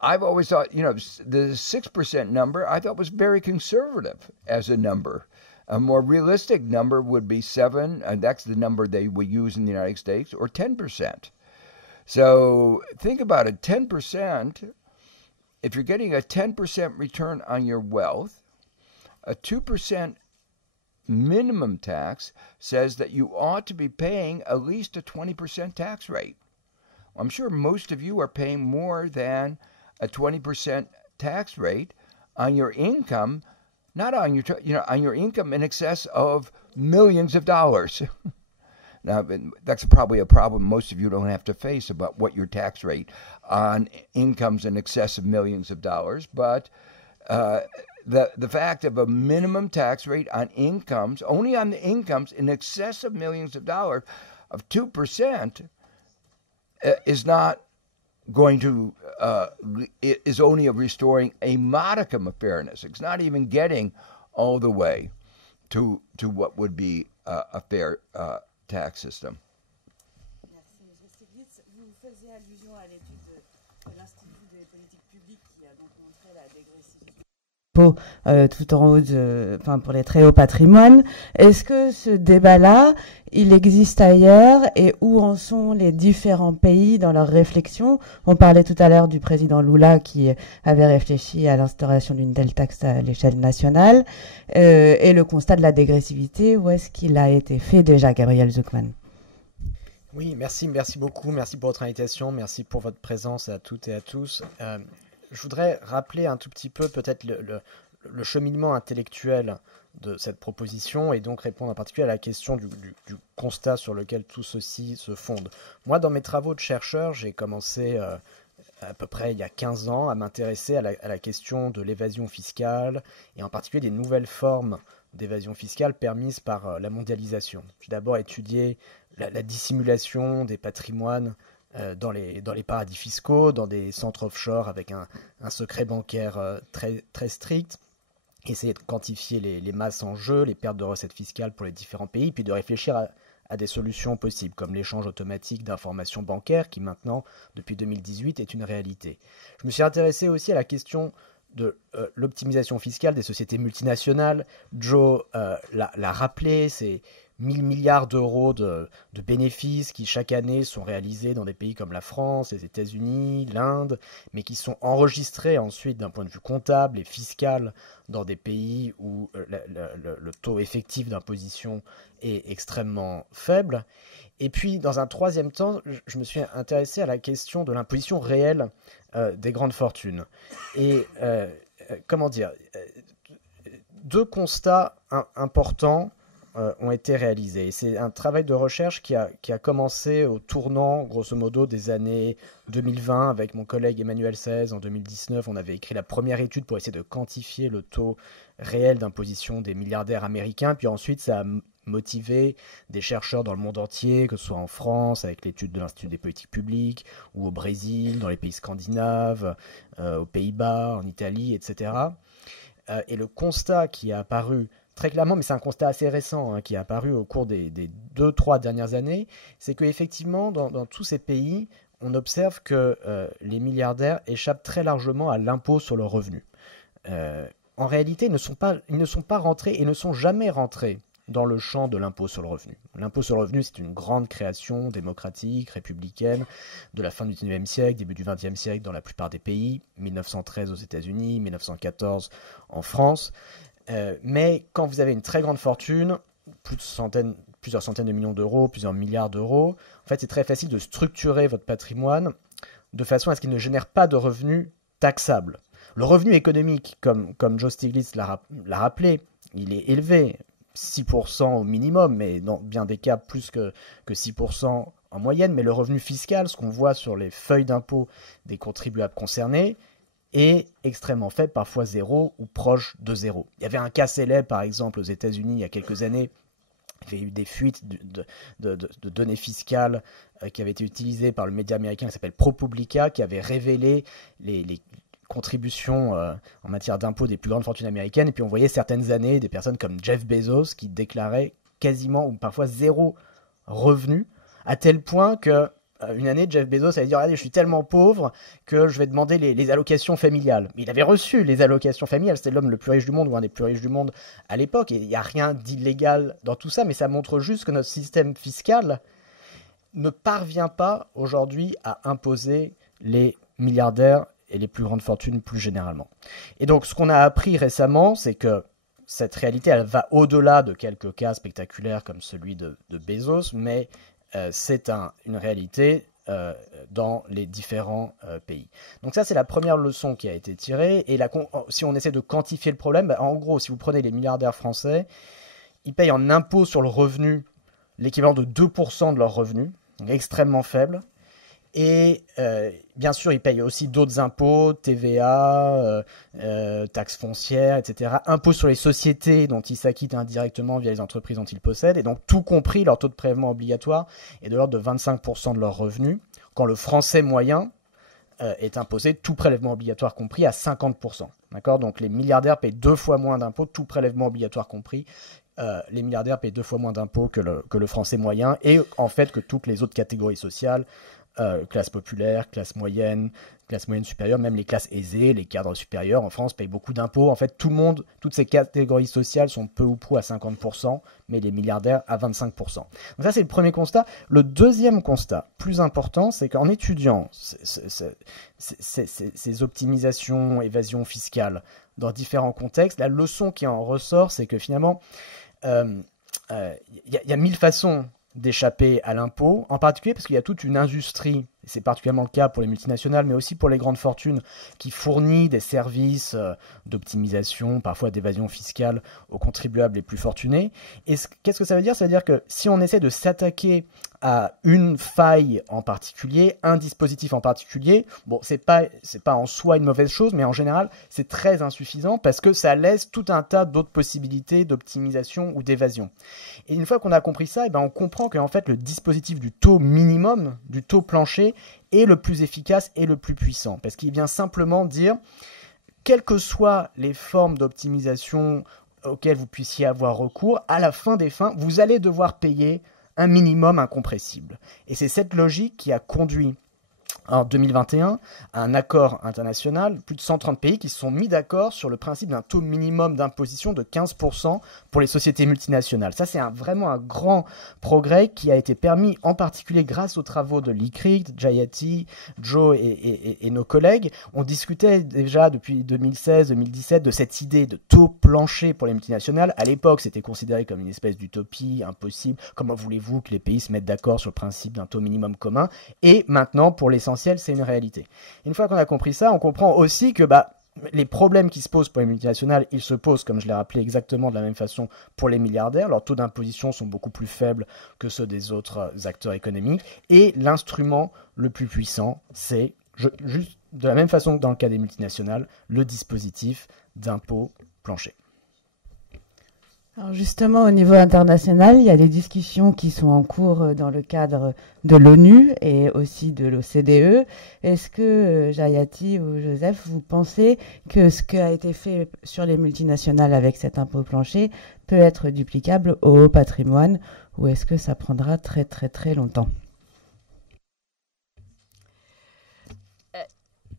I've always thought, the 6% number I thought was very conservative as a number. A more realistic number would be 7%, and that's the number they would use in the United States, or 10%. So think about it, 10%, if you're getting a 10% return on your wealth, a 2% minimum tax says that you ought to be paying at least a 20% tax rate. I'm sure most of you are paying more than a 20% tax rate on your income, not on your, on your income in excess of millions of dollars. Now, that's probably a problem most of you don't have to face about what your tax rate on incomes in excess of millions of dollars, but the fact of a minimum tax rate on incomes, only on the incomes in excess of millions of dollars, of 2%, is not going to, is only restoring a modicum of fairness. It's not even getting all the way to what would be a fair tax system. Merci, M. Stiglitz. Vous faisiez allusion à l'étude de l'Institut des politiques publiques qui a donc montré la dégressivité tout en haut pour les très hauts patrimoines. Est-ce que ce débat-là, il existe ailleurs, et où en sont les différents pays dans leurs réflexions? On parlait tout à l'heure du président Lula qui avait réfléchi à l'instauration d'une telle taxe à l'échelle nationale, et le constat de la dégressivité, où est-ce qu'il a été fait déjà, Gabriel Zucman? Oui, merci beaucoup, merci pour votre invitation, merci pour votre présence à toutes et à tous. Je voudrais rappeler un tout petit peu peut-être le cheminement intellectuel de cette proposition, et donc répondre en particulier à la question du constat sur lequel tout ceci se fonde. Moi, dans mes travaux de chercheur, j'ai commencé à peu près il y a 15 ans, à m'intéresser à la question de l'évasion fiscale, et en particulier des nouvelles formes d'évasion fiscale permises par la mondialisation. J'ai d'abord étudié la dissimulation des patrimoines dans les paradis fiscaux, dans des centres offshore avec un secret bancaire très, très strict, essayer de quantifier les masses en jeu, les pertes de recettes fiscales pour les différents pays, puis de réfléchir à des solutions possibles, comme l'échange automatique d'informations bancaires, qui maintenant, depuis 2018, est une réalité. Je me suis intéressé aussi à la question de l'optimisation fiscale des sociétés multinationales. Joe l'a rappelé, c'est 1000 milliards d'euros de bénéfices qui chaque année sont réalisés dans des pays comme la France, les États-Unis, l'Inde, mais qui sont enregistrés ensuite d'un point de vue comptable et fiscal dans des pays où le taux effectif d'imposition est extrêmement faible. Et puis, dans un troisième temps, je me suis intéressé à la question de l'imposition réelle des grandes fortunes. Et, comment dire, deux constats importants ont été réalisés. C'est un travail de recherche qui a commencé au tournant, grosso modo, des années 2020 avec mon collègue Emmanuel Saez. En 2019, on avait écrit la première étude pour essayer de quantifier le taux réel d'imposition des milliardaires américains. Puis ensuite, ça a motivé des chercheurs dans le monde entier, que ce soit en France, avec l'étude de l'Institut des politiques publiques, ou au Brésil, dans les pays scandinaves, aux Pays-Bas, en Italie, etc. Et le constat qui est apparu très clairement, mais c'est un constat assez récent qui est apparu au cours des 2-3 dernières années, c'est qu'effectivement, dans tous ces pays, on observe que les milliardaires échappent très largement à l'impôt sur le revenu. En réalité, ils ne sont pas rentrés et ne sont jamais rentrés dans le champ de l'impôt sur le revenu. L'impôt sur le revenu, c'est une grande création démocratique, républicaine, de la fin du XIXe siècle, début du XXe siècle dans la plupart des pays, 1913 aux États-Unis, 1914 en France. Mais quand vous avez une très grande fortune, plusieurs centaines de millions d'euros, plusieurs milliards d'euros, en fait, c'est très facile de structurer votre patrimoine de façon à ce qu'il ne génère pas de revenus taxables. Le revenu économique, comme Joe Stiglitz l'a rappelé, il est élevé, 6% au minimum, mais dans bien des cas plus que 6% en moyenne. Mais le revenu fiscal, ce qu'on voit sur les feuilles d'impôt des contribuables concernés, est extrêmement faible, parfois zéro ou proche de zéro. Il y avait un cas célèbre, par exemple, aux États-Unis il y a quelques années. Il y avait eu des fuites de données fiscales qui avaient été utilisées par le média américain qui s'appelle ProPublica, qui avait révélé les contributions en matière d'impôts des plus grandes fortunes américaines. Et puis on voyait certaines années des personnes comme Jeff Bezos qui déclaraient quasiment ou parfois zéro revenu, à tel point que une année, Jeff Bezos avait dit « Regardez, je suis tellement pauvre que je vais demander les allocations familiales. » Mais il avait reçu les allocations familiales. C'était l'homme le plus riche du monde ou un des plus riches du monde à l'époque. Et il n'y a rien d'illégal dans tout ça, mais ça montre juste que notre système fiscal ne parvient pas aujourd'hui à imposer les milliardaires et les plus grandes fortunes plus généralement. Et donc, ce qu'on a appris récemment, c'est que cette réalité, elle va au-delà de quelques cas spectaculaires comme celui de Bezos, mais c'est une réalité dans les différents pays. Donc ça, c'est la première leçon qui a été tirée. Et si on essaie de quantifier le problème, en gros, si vous prenez les milliardaires français, ils payent en impôt sur le revenu l'équivalent de 2% de leur revenu, donc extrêmement faible. Et bien sûr, ils payent aussi d'autres impôts, TVA, taxes foncières, etc. Impôts sur les sociétés dont ils s'acquittent indirectement via les entreprises dont ils possèdent. Et donc, tout compris, leur taux de prélèvement obligatoire est de l'ordre de 25% de leurs revenus, quand le français moyen est imposé, tout prélèvement obligatoire compris, à 50%. D'accord ? Donc, les milliardaires payent 2 fois moins d'impôts, tout prélèvement obligatoire compris. Les milliardaires payent 2 fois moins d'impôts que le français moyen, et en fait que toutes les autres catégories sociales, classe populaire, classe moyenne supérieure, même les classes aisées, les cadres supérieurs en France payent beaucoup d'impôts. En fait, tout le monde, toutes ces catégories sociales sont peu ou prou à 50%, mais les milliardaires à 25%. Donc ça, c'est le premier constat. Le deuxième constat, plus important, c'est qu'en étudiant ces optimisations, évasions fiscales dans différents contextes, la leçon qui en ressort, c'est que finalement, il y a 1000 façons d'échapper à l'impôt, en particulier parce qu'il y a toute une industrie et c'est particulièrement le cas pour les multinationales, mais aussi pour les grandes fortunes, qui fournissent des services d'optimisation, parfois d'évasion fiscale aux contribuables les plus fortunés. Et qu'est-ce que ça veut dire? Ça veut dire que si on essaie de s'attaquer à une faille en particulier, un dispositif en particulier, bon, c'est pas en soi une mauvaise chose, mais en général, c'est très insuffisant parce que ça laisse tout un tas d'autres possibilités d'optimisation ou d'évasion. Et une fois qu'on a compris ça, on comprend qu'en fait, le dispositif du taux minimum, du taux plancher, est le plus efficace et le plus puissant, parce qu'il vient simplement dire, quelles que soient les formes d'optimisation auxquelles vous puissiez avoir recours, à la fin des fins, vous allez devoir payer un minimum incompressible. Et c'est cette logique qui a conduit en 2021 à un accord international, plus de 130 pays qui se sont mis d'accord sur le principe d'un taux minimum d'imposition de 15% pour les sociétés multinationales. Ça, c'est vraiment un grand progrès qui a été permis en particulier grâce aux travaux de l'ICRIC, Jayati, Joe et nos collègues. On discutait déjà depuis 2016-2017 de cette idée de taux plancher pour les multinationales. À l'époque, c'était considéré comme une espèce d'utopie, impossible. Comment voulez-vous que les pays se mettent d'accord sur le principe d'un taux minimum commun? Et maintenant, pour l'essentiel, c'est une réalité. Une fois qu'on a compris ça, on comprend aussi que les problèmes qui se posent pour les multinationales, ils se posent, comme je l'ai rappelé, exactement de la même façon pour les milliardaires. Leurs taux d'imposition sont beaucoup plus faibles que ceux des autres acteurs économiques. Et l'instrument le plus puissant, c'est, juste de la même façon que dans le cas des multinationales, le dispositif d'impôt plancher. Alors justement, au niveau international, il y a des discussions qui sont en cours dans le cadre de l'ONU et aussi de l'OCDE. Est-ce que, Jayati ou Joseph, vous pensez que ce qui a été fait sur les multinationales avec cet impôt plancher peut être duplicable au haut patrimoine, ou est-ce que ça prendra très très très longtemps?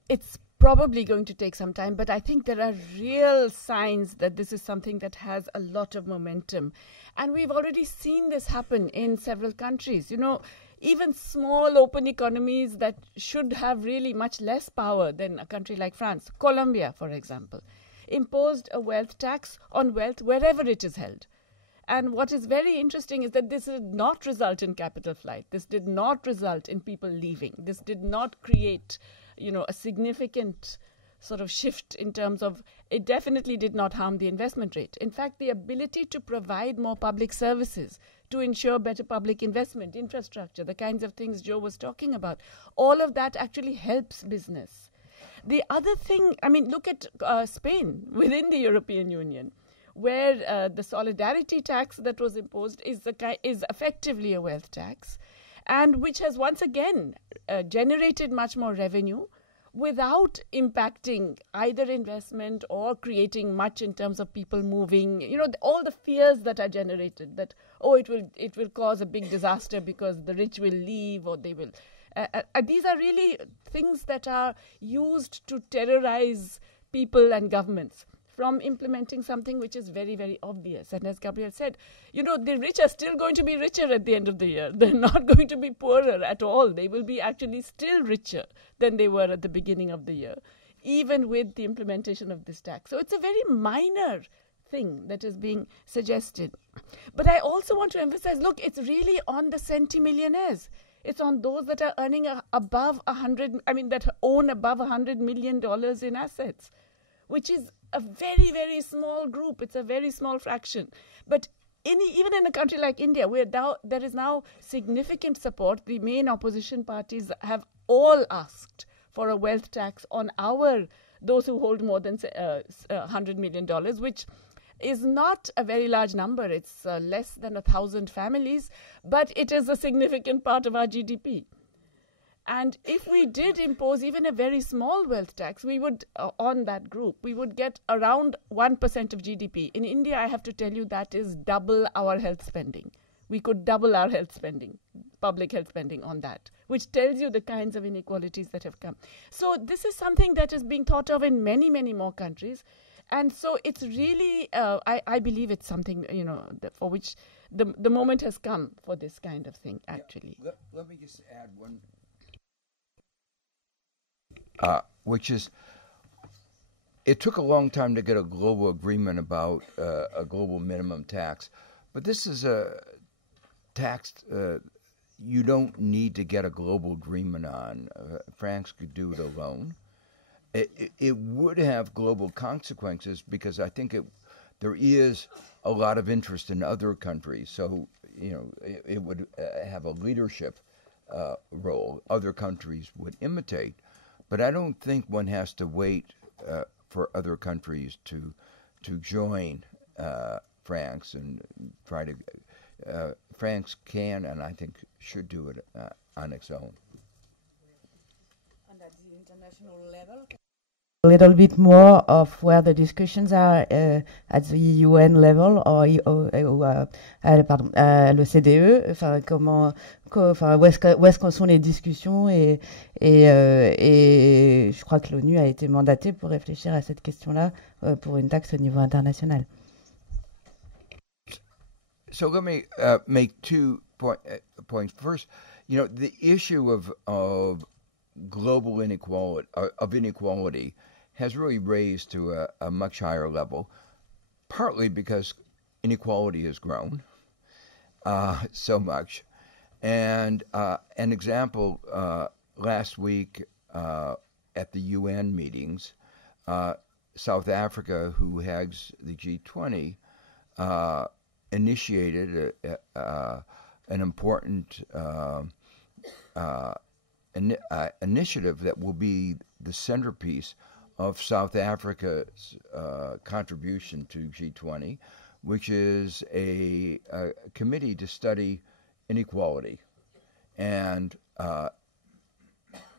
It's probably going to take some time, but I think there are real signs that this is something that has a lot of momentum. And we've already seen this happen in several countries. You know, even small open economies that should have really much less power than a country like France, Colombia, for example, imposed a wealth tax on wealth wherever it is held. And what is very interesting is that this did not result in capital flight. This did not result in people leaving. This did not create, a significant sort of shift in terms of, it definitely did not harm the investment rate. In fact, the ability to provide more public services, to ensure better public investment, infrastructure, the kinds of things Joe was talking about, all of that actually helps business. The other thing, look at Spain within the European Union, where the solidarity tax that was imposed is effectively a wealth tax, and which has once again generated much more revenue without impacting either investment or creating much in terms of people moving. All the fears that are generated, that, it will cause a big disaster because the rich will leave or they will. These are really things that are used to terrorize people and governments from implementing something which is very, very obvious. And as Gabriel said, the rich are still going to be richer at the end of the year. They're not going to be poorer at all. They will be actually still richer than they were at the beginning of the year, even with the implementation of this tax. So it's a very minor thing that is being suggested. But I also want to emphasize, look, it's really on the centimillionaires. It's on those that are earning above 100, that own above $100 million in assets, which is a very, very small group. It's a very small fraction. But even in a country like India, where there is now significant support, the main opposition parties have all asked for a wealth tax on those who hold more than $100 million, which is not a very large number. It's less than 1,000 families, but it is a significant part of our GDP. And if we did impose even a very small wealth tax, we would, on that group, we would get around 1% of GDP. In India, I have to tell you, that is double our health spending. We could double our health spending, public health spending on that, which tells you the kinds of inequalities that have come. So this is something that is being thought of in many, many more countries. And so it's really, I believe it's something, for which the moment has come for this kind of thing, actually. Yeah, let me just add one. Which is, it took a long time to get a global agreement about a global minimum tax, but this is a tax you don't need to get a global agreement on. France could do it alone. It would have global consequences because I think there is a lot of interest in other countries. So, it would have a leadership role. Other countries would imitate. But I don't think one has to wait for other countries to join France and try to. France can and I think should do it on its own. And at the international level, a little bit more of where the discussions are at the UN level or le CDE, enfin où est-ce qu'en sont les discussions et je crois que l'ONU a été mandatée pour réfléchir à cette question-là pour une taxe au niveau international. So let me make 2 points. First, the issue of global inequality has really raised to a much higher level, partly because inequality has grown so much. And an example, last week at the UN meetings, South Africa, who heads the G20, initiated an important initiative that will be the centerpiece of South Africa's contribution to G20, which is a committee to study inequality and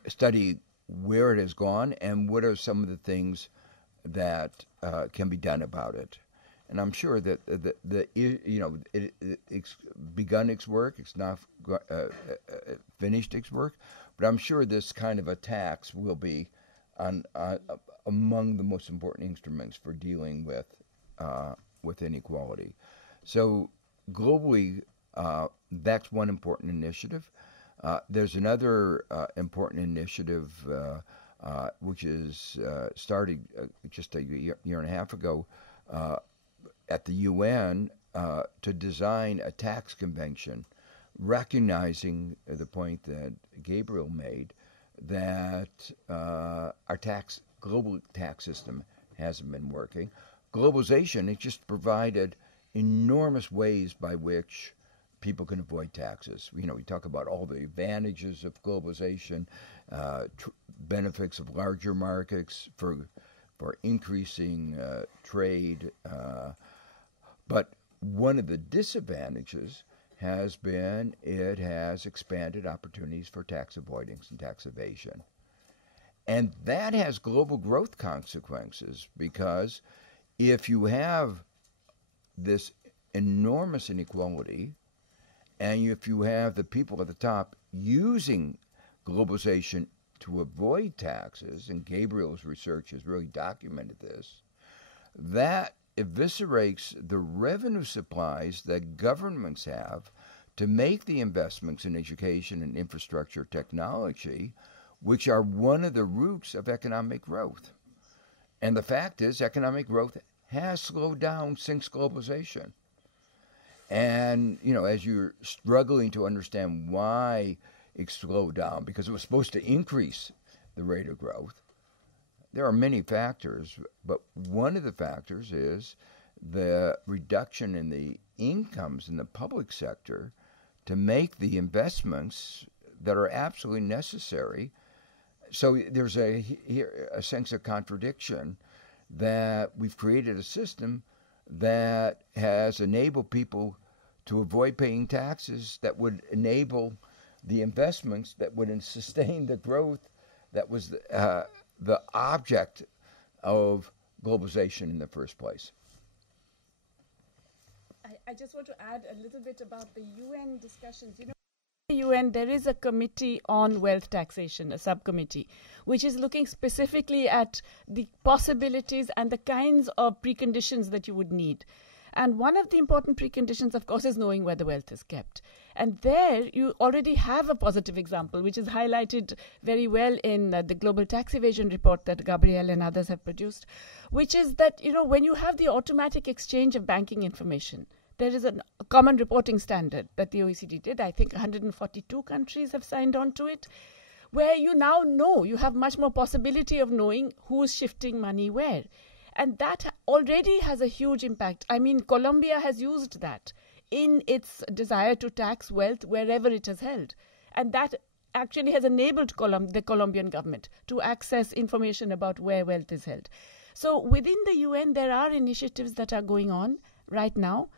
study where it has gone and what are some of the things that can be done about it. And I'm sure that it's begun its work. It's not finished its work, but I'm sure this kind of a tax will be among the most important instruments for dealing with inequality. So globally, that's one important initiative. There's another important initiative which is started just a year and a half ago at the UN to design a tax convention, recognizing the point that Gabriel made that our global tax system hasn't been working. Globalization has just provided enormous ways by which people can avoid taxes. We talk about all the advantages of globalization, benefits of larger markets for increasing trade, but one of the disadvantages has been it has expanded opportunities for tax avoidance and tax evasion. And that has global growth consequences because if you have this enormous inequality and if you have the people at the top using globalization to avoid taxes, and Gabriel's research has really documented this, that eviscerates the revenue supplies that governments have to make the investments in education and infrastructure technology, which are one of the roots of economic growth. And the fact is, economic growth has slowed down since globalization. And, as you're struggling to understand why it slowed down, because it was supposed to increase the rate of growth, there are many factors, but one of the factors is the reduction in the incomes in the public sector to make the investments that are absolutely necessary. So there's a sense of contradiction that we've created a system that has enabled people to avoid paying taxes that would enable the investments that would sustain the growth that was the object of globalization in the first place. I just want to add a little bit about the UN discussions. In the UN, there is a committee on wealth taxation, a subcommittee, which is looking specifically at the possibilities and the kinds of preconditions that you would need. And one of the important preconditions, of course, is knowing where the wealth is kept. And there you already have a positive example, which is highlighted very well in the Global Tax Evasion report that Gabriel and others have produced, which is that, when you have the automatic exchange of banking information there is a common reporting standard that the OECD did. I think 142 countries have signed on to it, where you now know, you have much more possibility of knowing who's shifting money where. And that already has a huge impact. I mean, Colombia has used that in its desire to tax wealth wherever it is held. And that actually has enabled the Colombian government to access information about where wealth is held. So within the UN, there are initiatives that are going on right now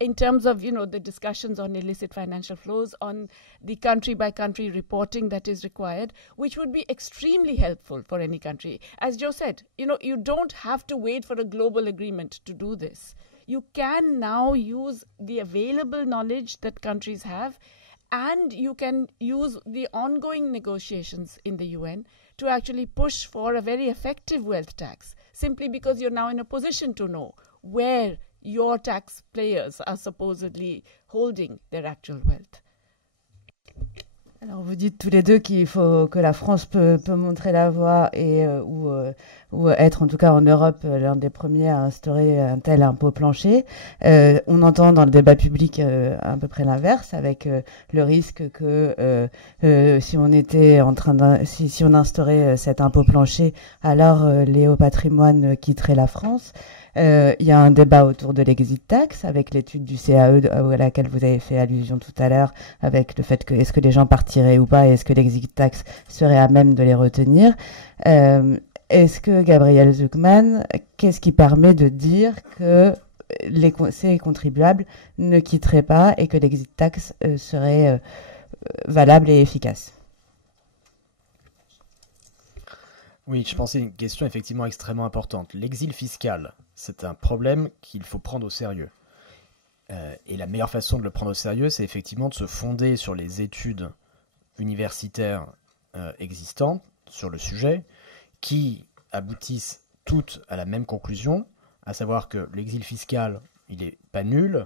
in terms of, the discussions on illicit financial flows, on the country-by-country reporting that is required, which would be extremely helpful for any country. As Joe said, you don't have to wait for a global agreement to do this. You can now use the available knowledge that countries have, and you can use the ongoing negotiations in the UN to actually push for a very effective wealth tax, simply because you're now in a position to know where your tax players are supposedly holding their actual wealth. Alors vous dites tous les deux qu'il faut que la France peut montrer la voie et ou être en tout cas en Europe l'un des premiers à instaurer un tel impôt plancher. On entend dans le débat public à peu près l'inverse, avec le risque que si on était en train si on instaurait cet impôt plancher, alors les hauts patrimoines quitteraient la France. Il y a un débat autour de l'exit tax avec l'étude du CAE à laquelle vous avez fait allusion tout à l'heure, avec le fait que est-ce que les gens partiraient ou pas et est-ce que l'exit tax serait à même de les retenir. Est-ce que Gabriel Zucman, qu'est-ce qui permet de dire que ces contribuables ne quitteraient pas et que l'exit tax serait valable et efficace? Oui, je pense que c'est une question effectivement extrêmement importante. L'exil fiscal, c'est un problème qu'il faut prendre au sérieux. Et la meilleure façon de le prendre au sérieux, c'est effectivement de se fonder sur les études universitaires existantes sur le sujet, qui aboutissent toutes à la même conclusion, à savoir que l'exil fiscal, il n'est pas nul,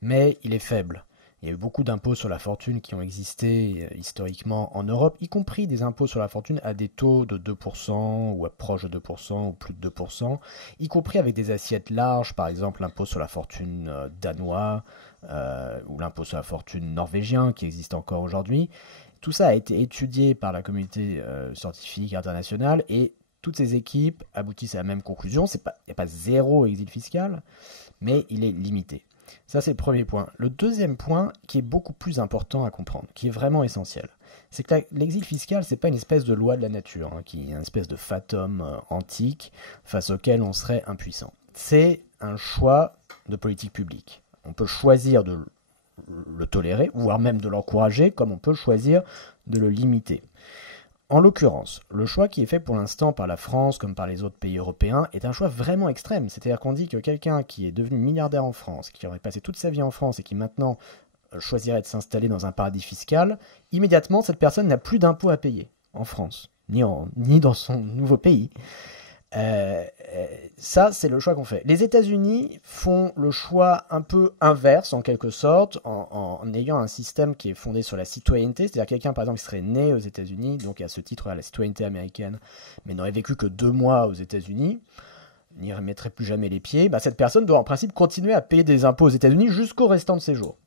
mais il est faible. Il y a eu beaucoup d'impôts sur la fortune qui ont existé historiquement en Europe, y compris des impôts sur la fortune à des taux de 2% ou à proche de 2% ou plus de 2%, y compris avec des assiettes larges, par exemple l'impôt sur la fortune danois ou l'impôt sur la fortune norvégien qui existe encore aujourd'hui. Tout ça a été étudié par la communauté scientifique internationale et toutes ces équipes aboutissent à la même conclusion. Il n'y a pas zéro exil fiscal, mais il est limité. Ça, c'est le premier point. Le deuxième point, qui est beaucoup plus important à comprendre, qui est vraiment essentiel, c'est que l'exil fiscal, c'est pas une espèce de loi de la nature, qui est une espèce de fatum antique face auquel on serait impuissant. C'est un choix de politique publique. On peut choisir de le tolérer, voire même de l'encourager, comme on peut choisir de le limiter. En l'occurrence, le choix qui est fait pour l'instant par la France comme par les autres pays européens est un choix vraiment extrême. C'est-à-dire qu'on dit que quelqu'un qui est devenu milliardaire en France, qui aurait passé toute sa vie en France et qui maintenant choisirait de s'installer dans un paradis fiscal, immédiatement cette personne n'a plus d'impôts à payer en France, ni dans son nouveau pays. Ça, c'est le choix qu'on fait. Les États-Unis font le choix un peu inverse, en quelque sorte, en ayant un système qui est fondé sur la citoyenneté. C'est-à-dire quelqu'un, par exemple, qui serait né aux États-Unis, donc à ce titre à la citoyenneté américaine, mais n'aurait vécu que 2 mois aux États-Unis, n'y remettrait plus jamais les pieds. Cette personne doit en principe continuer à payer des impôts aux États-Unis jusqu'au restant de ses jours.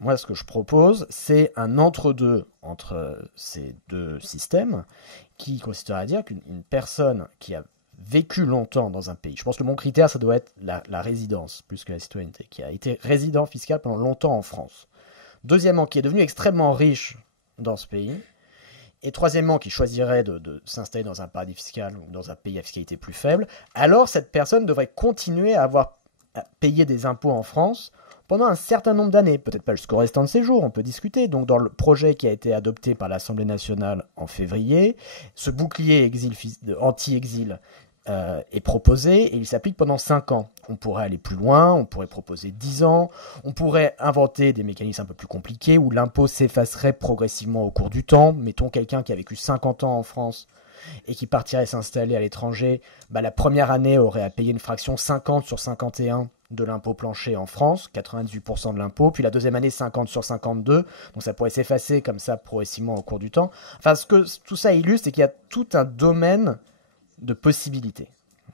Moi, ce que je propose, c'est un entre-deux entre ces deux systèmes qui consisterait à dire qu'une personne qui a vécu longtemps dans un pays, je pense que mon critère, ça doit être la résidence plus que la citoyenneté, qui a été résident fiscal pendant longtemps en France. Deuxièmement, qui est devenu extrêmement riche dans ce pays. Et troisièmement, qui choisirait de s'installer dans un paradis fiscal ou dans un pays à fiscalité plus faible, alors cette personne devrait continuer à payer des impôts en France pendant un certain nombre d'années, peut-être pas jusqu'au restant de ses jours, on peut discuter. Donc dans le projet qui a été adopté par l'Assemblée nationale en février, ce bouclier anti-exil est proposé et il s'applique pendant 5 ans. On pourrait aller plus loin, on pourrait proposer 10 ans, on pourrait inventer des mécanismes un peu plus compliqués où l'impôt s'effacerait progressivement au cours du temps. Mettons quelqu'un qui a vécu 50 ans en France et qui partirait s'installer à l'étranger, la première année aurait à payer une fraction 50 sur 51 de l'impôt plancher en France, 98% de l'impôt, puis la deuxième année 50 sur 52, donc ça pourrait s'effacer comme ça progressivement au cours du temps. Enfin, ce que tout ça illustre, c'est qu'il y a tout un domaine de possibilités.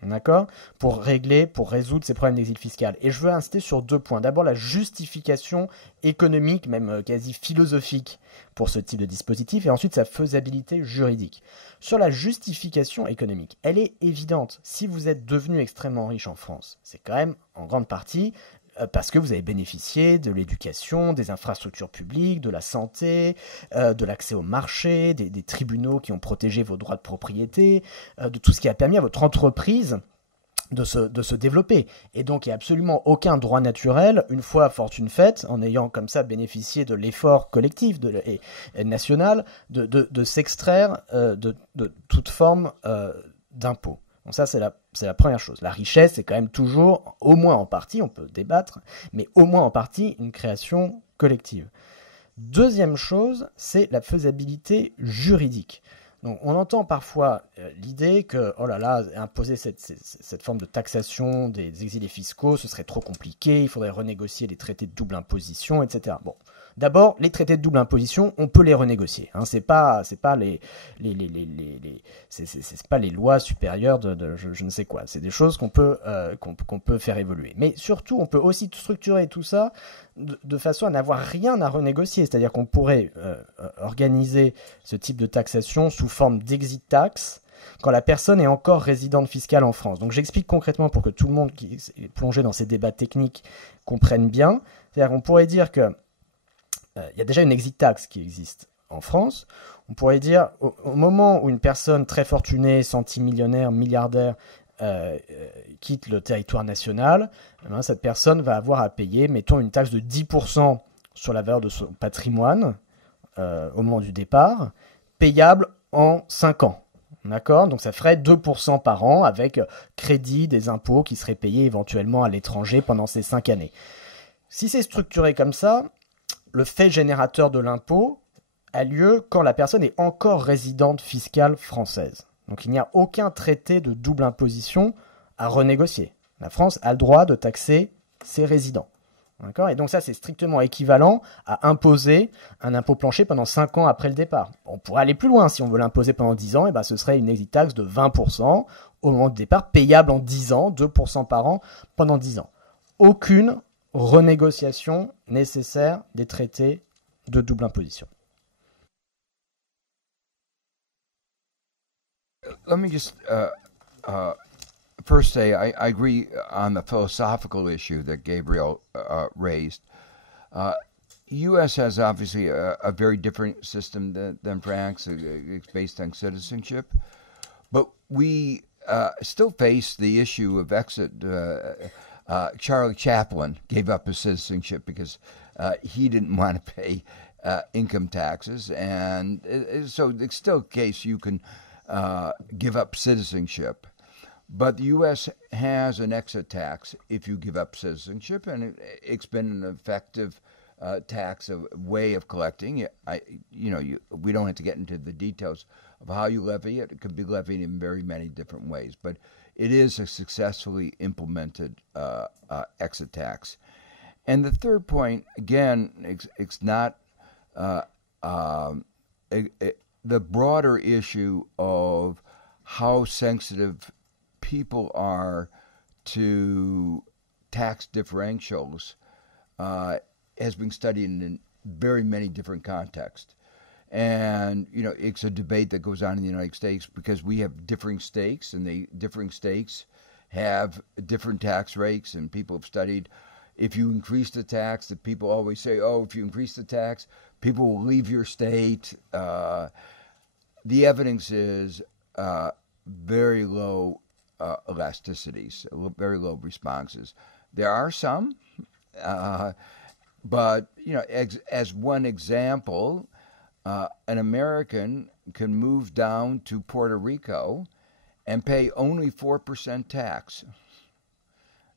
d'accord, pour résoudre ces problèmes d'exil fiscal. Et je veux insister sur 2 points. D'abord, la justification économique, même quasi philosophique, pour ce type de dispositif, et ensuite sa faisabilité juridique. Sur la justification économique, elle est évidente. Si vous êtes devenu extrêmement riche en France, c'est quand même en grande partie parce que vous avez bénéficié de l'éducation, des infrastructures publiques, de la santé, de l'accès au marché, des tribunaux qui ont protégé vos droits de propriété, de tout ce qui a permis à votre entreprise de se développer. Et donc, il n'y a absolument aucun droit naturel, une fois fortune faite, en ayant comme ça bénéficié de l'effort collectif et national, de s'extraire de toute forme d'impôt. Donc ça, c'est la première chose. La richesse, c'est quand même toujours, au moins en partie, on peut débattre, mais au moins en partie, une création collective. Deuxième chose, c'est la faisabilité juridique. Donc, on entend parfois l'idée que, oh là là, imposer cette forme de taxation des exilés fiscaux, ce serait trop compliqué, il faudrait renégocier les traités de double imposition, etc. Bon, d'abord, les traités de double imposition, on peut les renégocier. Hein, c'est pas les lois supérieures de je ne sais quoi. C'est des choses qu'on peut faire évoluer. Mais surtout, on peut aussi structurer tout ça de façon à n'avoir rien à renégocier. C'est-à-dire qu'on pourrait organiser ce type de taxation sous forme d'exit tax quand la personne est encore résidente fiscale en France. Donc j'explique concrètement pour que tout le monde qui est plongé dans ces débats techniques comprenne bien. C'est-à-dire qu'on pourrait dire que il y a déjà une exit tax qui existe en France. On pourrait dire, au moment où une personne très fortunée, centimillionnaire, milliardaire, quitte le territoire national, cette personne va avoir à payer, mettons, une taxe de 10% sur la valeur de son patrimoine au moment du départ, payable en 5 ans. D'accord ? Donc ça ferait 2% par an avec crédit des impôts qui seraient payés éventuellement à l'étranger pendant ces 5 années. Si c'est structuré comme ça, le fait générateur de l'impôt a lieu quand la personne est encore résidente fiscale française. Donc il n'y a aucun traité de double imposition à renégocier. La France a le droit de taxer ses résidents. D'accord ? Et donc ça, c'est strictement équivalent à imposer un impôt plancher pendant 5 ans après le départ. On pourrait aller plus loin. Si on veut l'imposer pendant 10 ans, et ben ce serait une exit tax de 20% au moment du départ, payable en 10 ans, 2% par an pendant 10 ans. Aucune renégociation nécessaire des traités de double imposition. Let me just first say I agree on the philosophical issue that Gabriel raised. U.S. has obviously a very different system than France. It's based on citizenship. But we still face the issue of exit. Charlie Chaplin gave up his citizenship because he didn't want to pay income taxes. And so it's still a case you can give up citizenship. But the U.S. has an exit tax if you give up citizenship, and it's been an effective tax, a way of collecting. We don't have to get into the details of how you levy it. It could be levied in very many different ways, but it is a successfully implemented exit tax. And the third point, again, it's not the broader issue of how sensitive people are to tax differentials has been studied in very many different contexts. And, it's a debate that goes on in the United States because we have differing states, and the differing states have different tax rates, and people have studied if you increase the tax, that people always say, oh, if you increase the tax, people will leave your state. The evidence is very low elasticities, very low responses. There are some, but as one example, an American can move down to Puerto Rico and pay only 4% tax.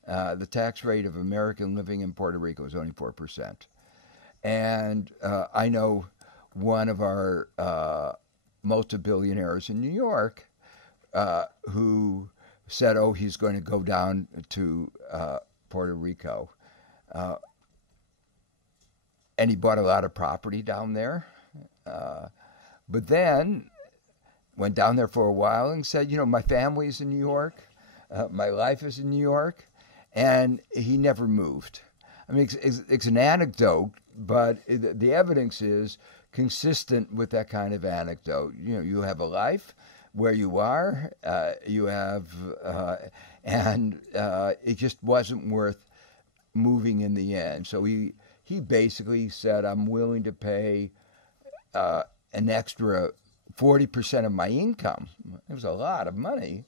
The tax rate of American living in Puerto Rico is only 4%. And I know one of our multi-billionaires in New York who said, oh, he's going to go down to Puerto Rico. And he bought a lot of property down there. But then went down there for a while and said, my family's in New York. My life is in New York, and he never moved. I mean, it's an anecdote, but the evidence is consistent with that kind of anecdote. You know, you have a life where you are, and it just wasn't worth moving in the end. So he basically said, I'm willing to pay an extra 40% of my income. It was a lot of money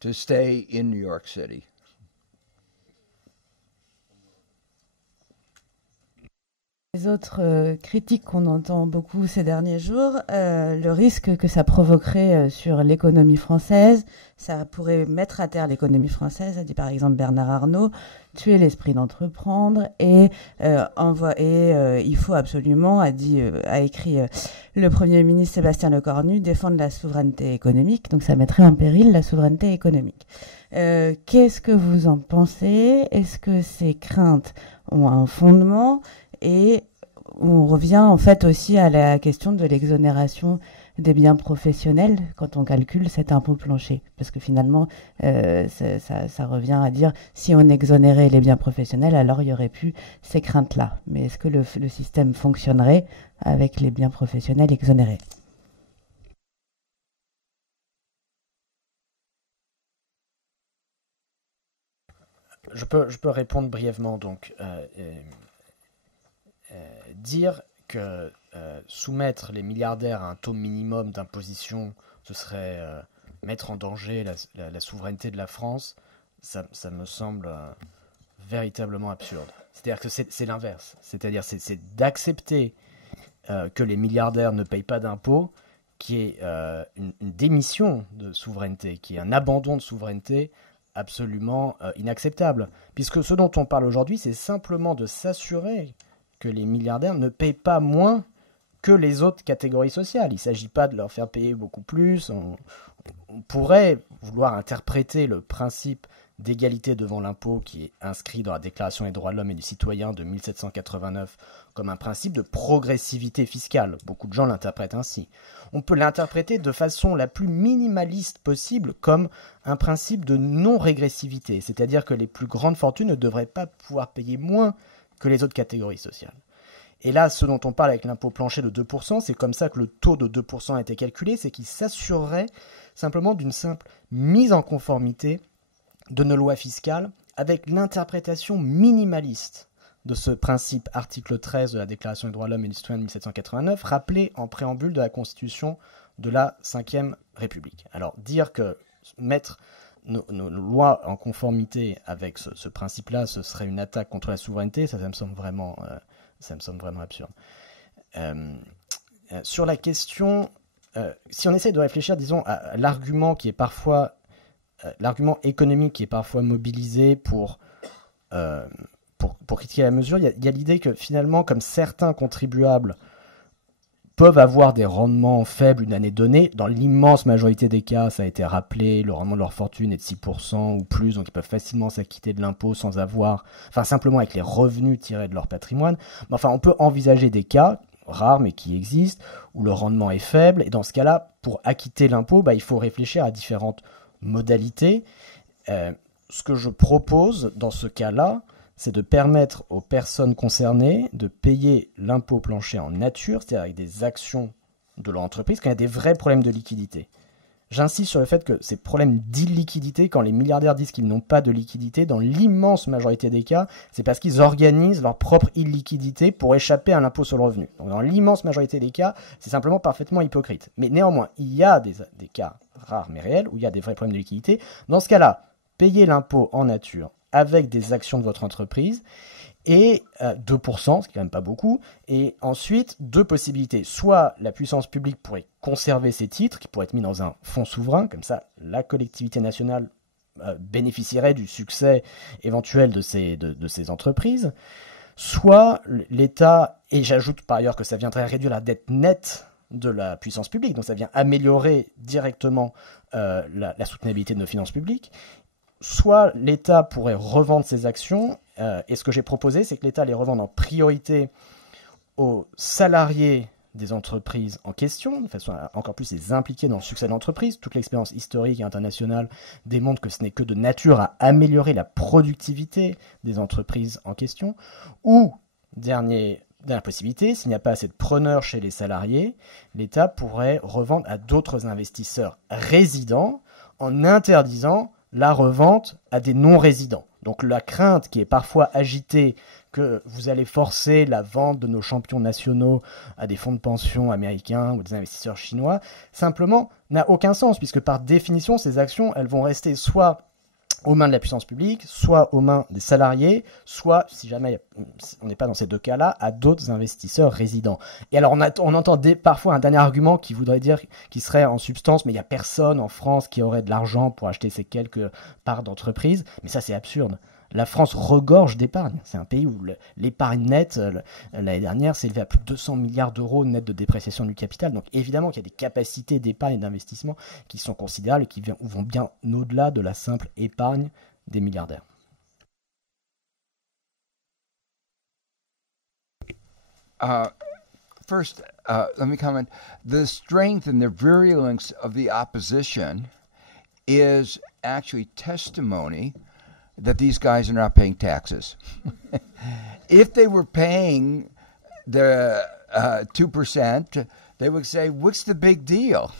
to stay in New York City. Les autres critiques qu'on entend beaucoup ces derniers jours, le risque que ça provoquerait sur l'économie française, ça pourrait mettre à terre l'économie française, a dit par exemple Bernard Arnault, tuer l'esprit d'entreprendre et il faut absolument, a écrit le Premier ministre Sébastien Lecornu, défendre la souveraineté économique, donc ça mettrait en péril la souveraineté économique. Qu'est-ce que vous en pensez? Est-ce que ces craintes ont un fondement? Et on revient en fait aussi à la question de l'exonération des biens professionnels quand on calcule cet impôt plancher. Parce que finalement, ça revient à dire si on exonérait les biens professionnels, alors il n'y aurait plus ces craintes-là. Mais est-ce que le système fonctionnerait avec les biens professionnels exonérés? Je peux répondre brièvement. Donc, dire que soumettre les milliardaires à un taux minimum d'imposition, ce serait mettre en danger la souveraineté de la France, ça me semble véritablement absurde. C'est-à-dire que c'est l'inverse. C'est-à-dire c'est d'accepter que les milliardaires ne payent pas d'impôts, qui est une démission de souveraineté, qui est un abandon de souveraineté absolument inacceptable. Puisque ce dont on parle aujourd'hui, c'est simplement de s'assurer que les milliardaires ne payent pas moins que les autres catégories sociales. Il ne s'agit pas de leur faire payer beaucoup plus. On pourrait vouloir interpréter le principe d'égalité devant l'impôt qui est inscrit dans la Déclaration des droits de l'homme et du citoyen de 1789 comme un principe de progressivité fiscale. Beaucoup de gens l'interprètent ainsi. On peut l'interpréter de façon la plus minimaliste possible comme un principe de non-régressivité, c'est-à-dire que les plus grandes fortunes ne devraient pas pouvoir payer moins que les autres catégories sociales. Et là, ce dont on parle avec l'impôt plancher de 2%, c'est comme ça que le taux de 2% a été calculé, c'est qu'il s'assurerait simplement d'une simple mise en conformité de nos lois fiscales avec l'interprétation minimaliste de ce principe article 13 de la Déclaration des droits de l'homme et du citoyen de 1789, rappelé en préambule de la Constitution de la Ve République. Alors, dire que mettre nos lois en conformité avec ce principe-là, ce serait une attaque contre la souveraineté, ça me semble vraiment absurde. Sur la question, si on essaie de réfléchir, disons, à l'argument qui est parfois, l'argument économique qui est parfois mobilisé pour critiquer la mesure, il y a l'idée que finalement, comme certains contribuables peuvent avoir des rendements faibles une année donnée. Dans l'immense majorité des cas, ça a été rappelé, le rendement de leur fortune est de 6% ou plus, donc ils peuvent facilement s'acquitter de l'impôt sans avoir, simplement avec les revenus tirés de leur patrimoine. Mais enfin, on peut envisager des cas, rares mais qui existent, où le rendement est faible, et dans ce cas-là, pour acquitter l'impôt, il faut réfléchir à différentes modalités. Ce que je propose dans ce cas-là, c'est de permettre aux personnes concernées de payer l'impôt plancher en nature, c'est-à-dire avec des actions de leur entreprise, quand il y a des vrais problèmes de liquidité. J'insiste sur le fait que ces problèmes d'illiquidité, quand les milliardaires disent qu'ils n'ont pas de liquidité, dans l'immense majorité des cas, c'est parce qu'ils organisent leur propre illiquidité pour échapper à l'impôt sur le revenu. Donc dans l'immense majorité des cas, c'est simplement parfaitement hypocrite. Mais néanmoins, il y a des cas rares mais réels où il y a des vrais problèmes de liquidité. Dans ce cas-là, payez l'impôt en nature avec des actions de votre entreprise, et 2%, ce qui est quand même pas beaucoup, et ensuite deux possibilités. Soit la puissance publique pourrait conserver ces titres, qui pourraient être mis dans un fonds souverain, comme ça la collectivité nationale bénéficierait du succès éventuel de ces entreprises, soit l'État, et j'ajoute par ailleurs que ça viendrait réduire la dette nette de la puissance publique, donc ça vient améliorer directement la soutenabilité de nos finances publiques, soit l'État pourrait revendre ses actions, et ce que j'ai proposé, c'est que l'État les revende en priorité aux salariés des entreprises en question, de façon à encore plus les impliquer dans le succès de l'entreprise. Toute l'expérience historique et internationale démontre que ce n'est que de nature à améliorer la productivité des entreprises en question. Ou, dernière possibilité, s'il n'y a pas assez de preneurs chez les salariés, l'État pourrait revendre à d'autres investisseurs résidents en interdisant la revente à des non-résidents. Donc la crainte qui est parfois agitée que vous allez forcer la vente de nos champions nationaux à des fonds de pension américains ou des investisseurs chinois, simplement n'a aucun sens, puisque par définition, ces actions, elles vont rester soit aux mains de la puissance publique, soit aux mains des salariés, soit, si jamais on n'est pas dans ces deux cas-là, à d'autres investisseurs résidents. Et alors on entend parfois un dernier argument qui voudrait dire, qui serait en substance, mais il n'y a personne en France qui aurait de l'argent pour acheter ces quelques parts d'entreprise. Mais ça, c'est absurde. La France regorge d'épargne. C'est un pays où l'épargne nette, l'année dernière, s'est élevée à plus de 200 milliards d'euros net de dépréciation du capital. Donc évidemment qu'il y a des capacités d'épargne et d'investissement qui sont considérables et qui vont bien au-delà de la simple épargne des milliardaires. First, let me comment. The strength and the virulence of the opposition is actually testimony that these guys are not paying taxes. If they were paying the 2%, they would say, what's the big deal?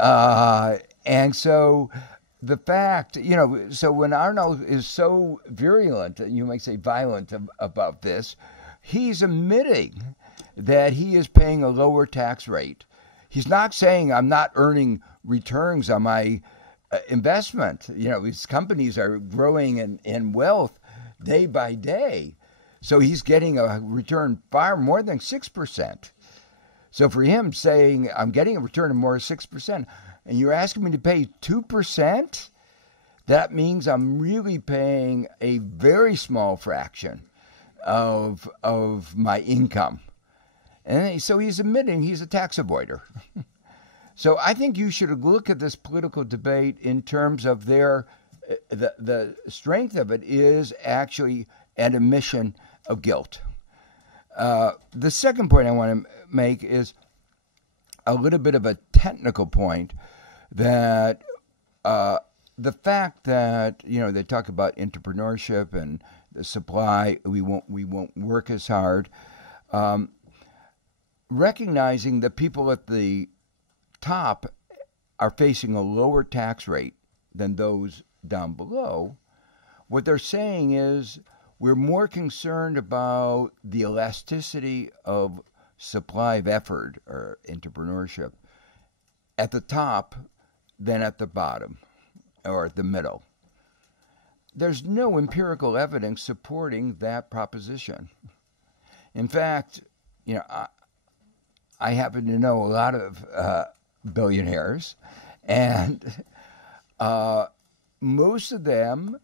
And so the fact, so when Arnaud is so virulent, you might say violent about this, he's admitting that he is paying a lower tax rate. He's not saying I'm not earning returns on my investment. These companies are growing in wealth day by day. So he's getting a return far more than 6%. So for him saying, I'm getting a return of more than 6%, and you're asking me to pay 2%, that means I'm really paying a very small fraction of my income. And so he's admitting he's a tax avoider. So I think you should look at this political debate in terms of the strength of it is actually an admission of guilt. The second point I want to make is a little bit of a technical point, that the fact that they talk about entrepreneurship and the supply, we won't work as hard. Recognizing that people at the top are facing a lower tax rate than those down below, what they're saying is we're more concerned about the elasticity of supply of effort or entrepreneurship at the top than at the bottom or at the middle. There's no empirical evidence supporting that proposition. In fact, I happen to know a lot of billionaires, and most of them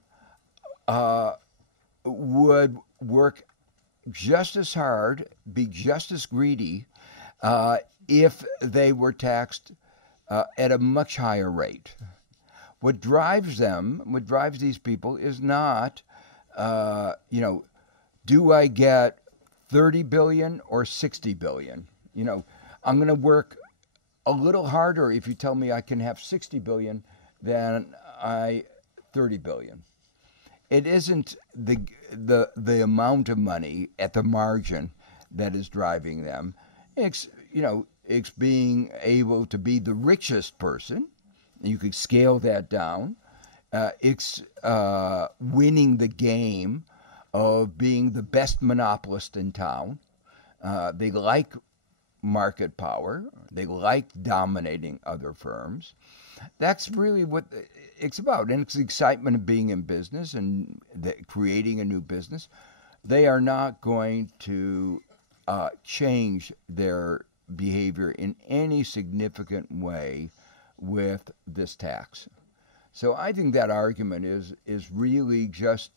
would work just as hard, be just as greedy if they were taxed at a much higher rate. What drives these people is not, do I get 30 billion or 60 billion? I'm going to work a little harder if you tell me I can have 60 billion than 30 billion. It isn't the amount of money at the margin that is driving them. It's being able to be the richest person. You could scale that down. It's winning the game of being the best monopolist in town. They like market power. They like dominating other firms. That's really what it's about. And it's the excitement of being in business and creating a new business. They are not going to change their behavior in any significant way with this tax. So I think that argument is really just,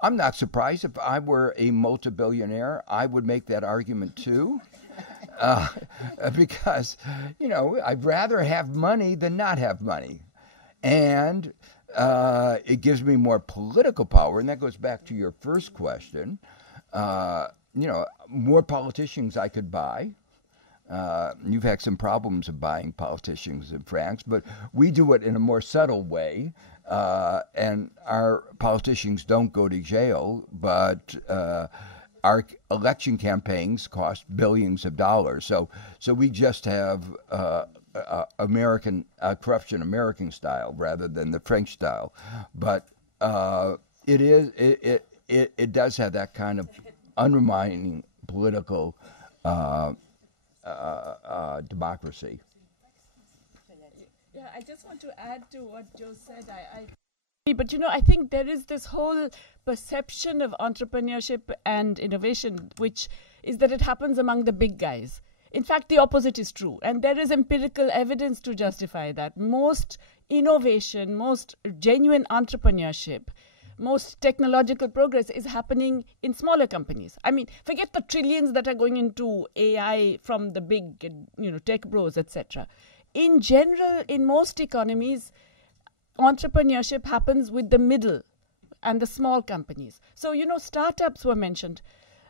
I'm not surprised. If I were a multi-billionaire, I would make that argument too. Because, I'd rather have money than not have money. And it gives me more political power. And that goes back to your first question. More politicians I could buy. You've had some problems of buying politicians in France, but we do it in a more subtle way. And our politicians don't go to jail, but our election campaigns cost billions of dollars. So we just have American corruption, American style, rather than the French style. But it does have that kind of undermining political democracy. Yeah, I just want to add to what Joe said. But I think there is this whole perception of entrepreneurship and innovation, which is that it happens among the big guys. In fact, the opposite is true. And there is empirical evidence to justify that. Most innovation, most genuine entrepreneurship, most technological progress is happening in smaller companies. I mean, forget the trillions that are going into AI from the big, tech bros, etc. In general, in most economies, entrepreneurship happens with the middle and the small companies. So, startups were mentioned.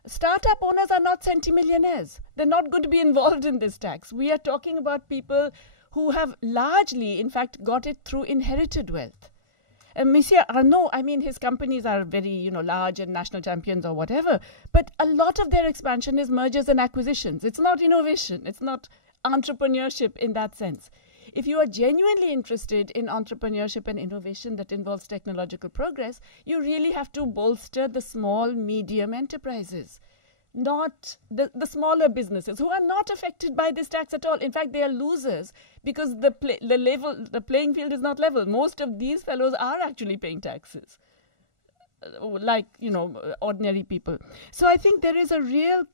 Startup owners are not centimillionaires. They're not going to be involved in this tax. We are talking about people who have largely, in fact, got it through inherited wealth. Monsieur Arnault, his companies are very, large and national champions or whatever, but a lot of their expansion is mergers and acquisitions. It's not innovation. It's not entrepreneurship in that sense. If you are genuinely interested in entrepreneurship and innovation that involves technological progress, you really have to bolster the small, medium enterprises, not the smaller businesses who are not affected by this tax at all. In fact, they are losers because the playing field is not level. Most of these fellows are actually paying taxes, like, ordinary people. So I think there is a real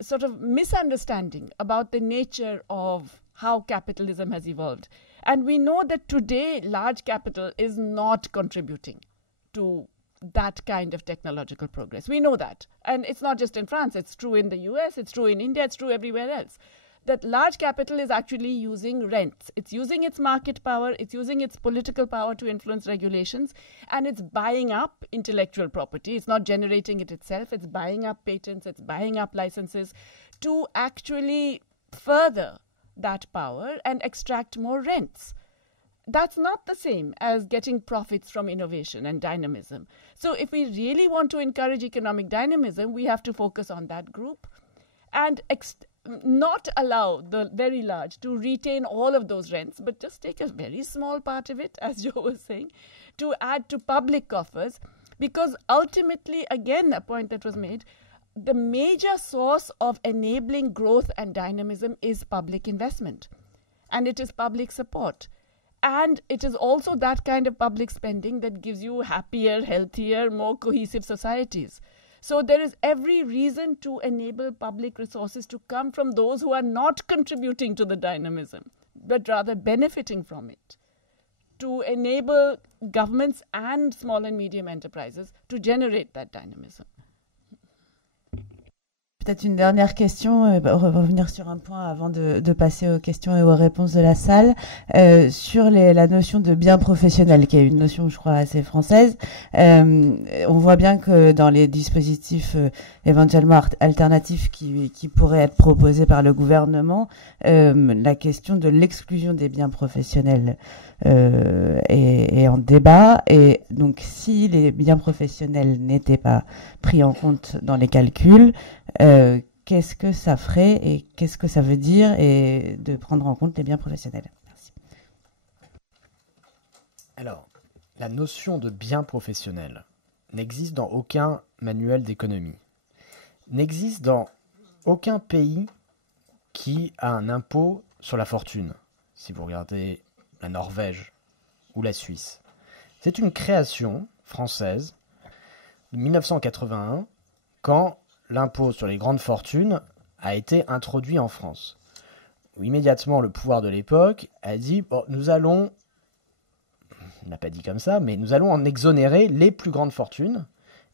sort of misunderstanding about the nature of how capitalism has evolved. And we know that today large capital is not contributing to that kind of technological progress. We know that. And it's not just in France. It's true in the US. It's true in India. It's true everywhere else. That large capital is actually using rents. It's using its market power. It's using its political power to influence regulations. And it's buying up intellectual property. It's not generating it itself. It's buying up patents. It's buying up licenses to actually further that power and extract more rents. That's not the same as getting profits from innovation and dynamism. So if we really want to encourage economic dynamism, we have to focus on that group and not allow the very large to retain all of those rents, but just take a very small part of it, as Joe was saying, to add to public coffers. Because ultimately, again, a point that was made, the major source of enabling growth and dynamism is public investment, and it is public support. And it is also that kind of public spending that gives you happier, healthier, more cohesive societies. So there is every reason to enable public resources to come from those who are not contributing to the dynamism, but rather benefiting from it, to enable governments and small and medium enterprises to generate that dynamism. Peut-être une dernière question, revenir sur un point avant de passer aux questions et aux réponses de la salle, sur la notion de bien professionnel, qui est une notion, je crois, assez française. On voit bien que dans les dispositifs éventuellement alternatifs qui pourraient être proposés par le gouvernement, la question de l'exclusion des biens professionnels est en débat. Et donc, si les biens professionnels n'étaient pas pris en compte dans les calculs, qu'est-ce que ça ferait et qu'est-ce que ça veut dire et de prendre en compte les biens professionnels? Merci. Alors, la notion de bien professionnel n'existe dans aucun manuel d'économie, n'existe dans aucun pays qui a un impôt sur la fortune, si vous regardez la Norvège ou la Suisse. C'est une création française de 1981, quand l'impôt sur les grandes fortunes a été introduit en France. Où immédiatement, le pouvoir de l'époque a dit bon, nous allons, on n'a pas dit comme ça, mais nous allons en exonérer les plus grandes fortunes.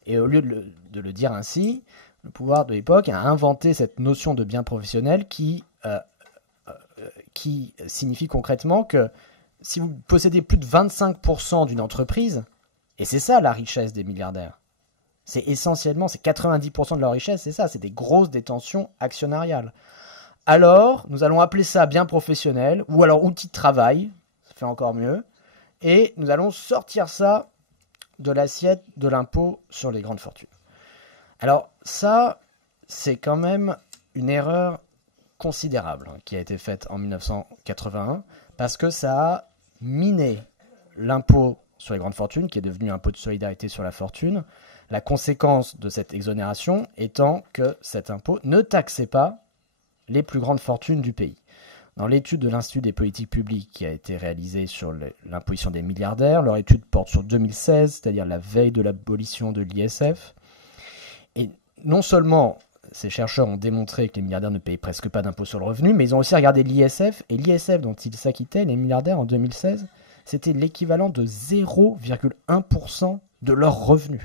Et au lieu de le dire ainsi, le pouvoir de l'époque a inventé cette notion de bien professionnel qui signifie concrètement que si vous possédez plus de 25% d'une entreprise, et c'est ça la richesse des milliardaires, c'est essentiellement, c'est 90% de leur richesse, c'est ça, c'est des grosses détentions actionnariales. alors nous allons appeler ça bien professionnel, ou alors outil de travail, ça fait encore mieux, et nous allons sortir ça de l'assiette de l'impôt sur les grandes fortunes. Alors ça, c'est quand même une erreur considérable qui a été faite en 1981, parce que ça a miné l'impôt sur les grandes fortunes, qui est devenu un impôt de solidarité sur la fortune, la conséquence de cette exonération étant que cet impôt ne taxait pas les plus grandes fortunes du pays. Dans l'étude de l'Institut des politiques publiques qui a été réalisée sur l'imposition des milliardaires, leur étude porte sur 2016, c'est-à-dire la veille de l'abolition de l'ISF. Et non seulement ces chercheurs ont démontré que les milliardaires ne payaient presque pas d'impôt sur le revenu, mais ils ont aussi regardé l'ISF, et l'ISF dont ils s'acquittaient, les milliardaires, en 2016, c'était l'équivalent de 0,1% de leurs revenus.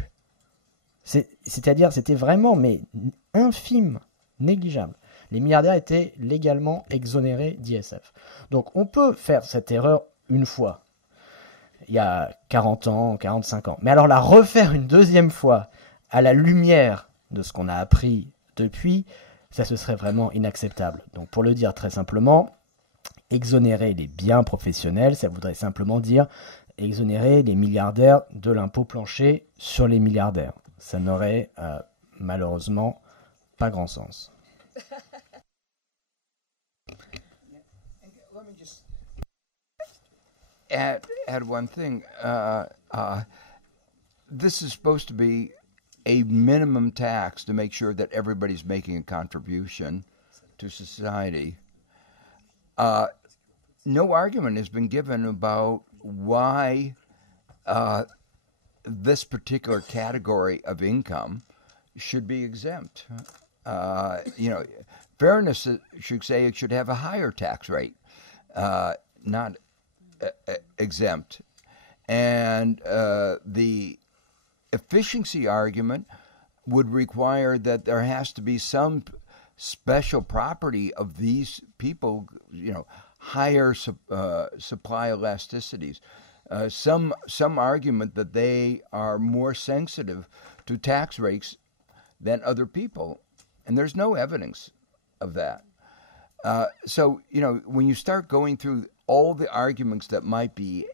C'est-à-dire, c'était vraiment mais infime, négligeable. Les milliardaires étaient légalement exonérés d'ISF. Donc on peut faire cette erreur une fois, il y a 40 ans, 45 ans. Mais alors la refaire une deuxième fois, à la lumière de ce qu'on a appris depuis, ça ce serait vraiment inacceptable. Donc pour le dire très simplement, exonérer les biens professionnels, ça voudrait simplement dire exonérer les milliardaires de l'impôt plancher sur les milliardaires. Ça n'aurait malheureusement pas grand sens. Let me just add one thing. This is supposed to be a minimum tax to make sure that everybody's making a contribution to society. No argument has been given about why this particular category of income should be exempt. Fairness should say it should have a higher tax rate, not exempt. And the efficiency argument would require that there has to be some special property of these people, higher supply elasticities. Some argument that they are more sensitive to tax rates than other people, and there's no evidence of that. So, when you start going through all the arguments that might be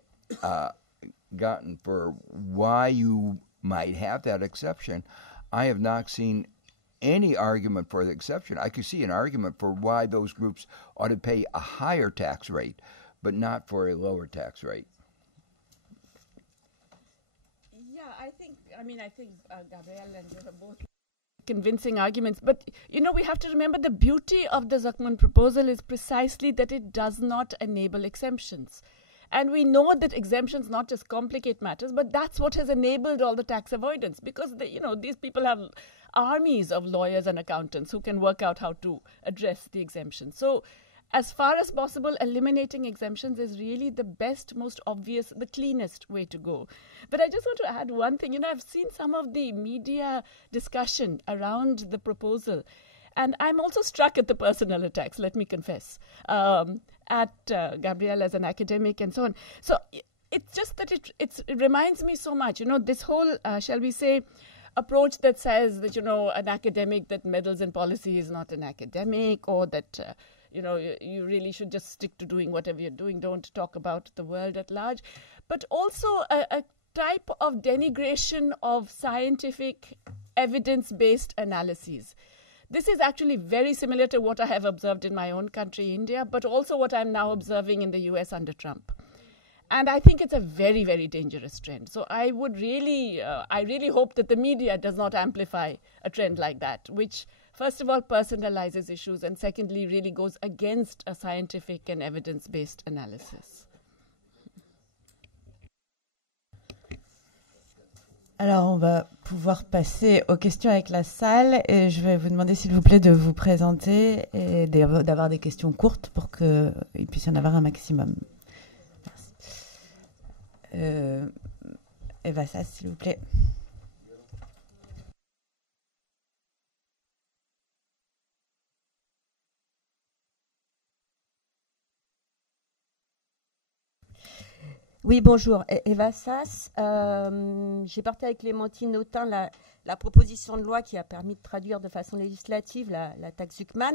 gotten for why you might have that exception, I have not seen any argument for the exception. I could see an argument for why those groups ought to pay a higher tax rate, but not for a lower tax rate. Yeah, I think Gabrielle and Joe are both convincing arguments. But, we have to remember the beauty of the Zucman proposal is precisely that it does not enable exemptions. And we know that exemptions not just complicate matters, but that's what has enabled all the tax avoidance, because these people have armies of lawyers and accountants who can work out how to address the exemption. So as far as possible, eliminating exemptions is really the best, most obvious, the cleanest way to go. But I just want to add one thing. I've seen some of the media discussion around the proposal, and I'm also struck at the personal attacks, let me confess, at Gabrielle as an academic and so on. So it's just that it reminds me so much, this whole, shall we say, approach that says that, an academic that meddles in policy is not an academic, or that, you really should just stick to doing whatever you're doing, don't talk about the world at large. But also a type of denigration of scientific evidence-based analyses. This is actually very similar to what I have observed in my own country, India, but also what I'm now observing in the US under Trump. And I think it's a very, very dangerous trend. So I really hope that the media does not amplify a trend like that, which, first of all, personalizes issues, and secondly, really goes against a scientific and evidence-based analysis. Alors, on va pouvoir passer aux questions avec la salle, et je vais vous demander, s'il vous plaît, de vous présenter et d'avoir des questions courtes pour qu'il puisse y en avoir un maximum. Merci. Eva Sass, s'il vous plaît. Oui, bonjour. Eva Sass. J'ai porté avec Clémentine Autain la proposition de loi qui a permis de traduire de façon législative la taxe Zucman.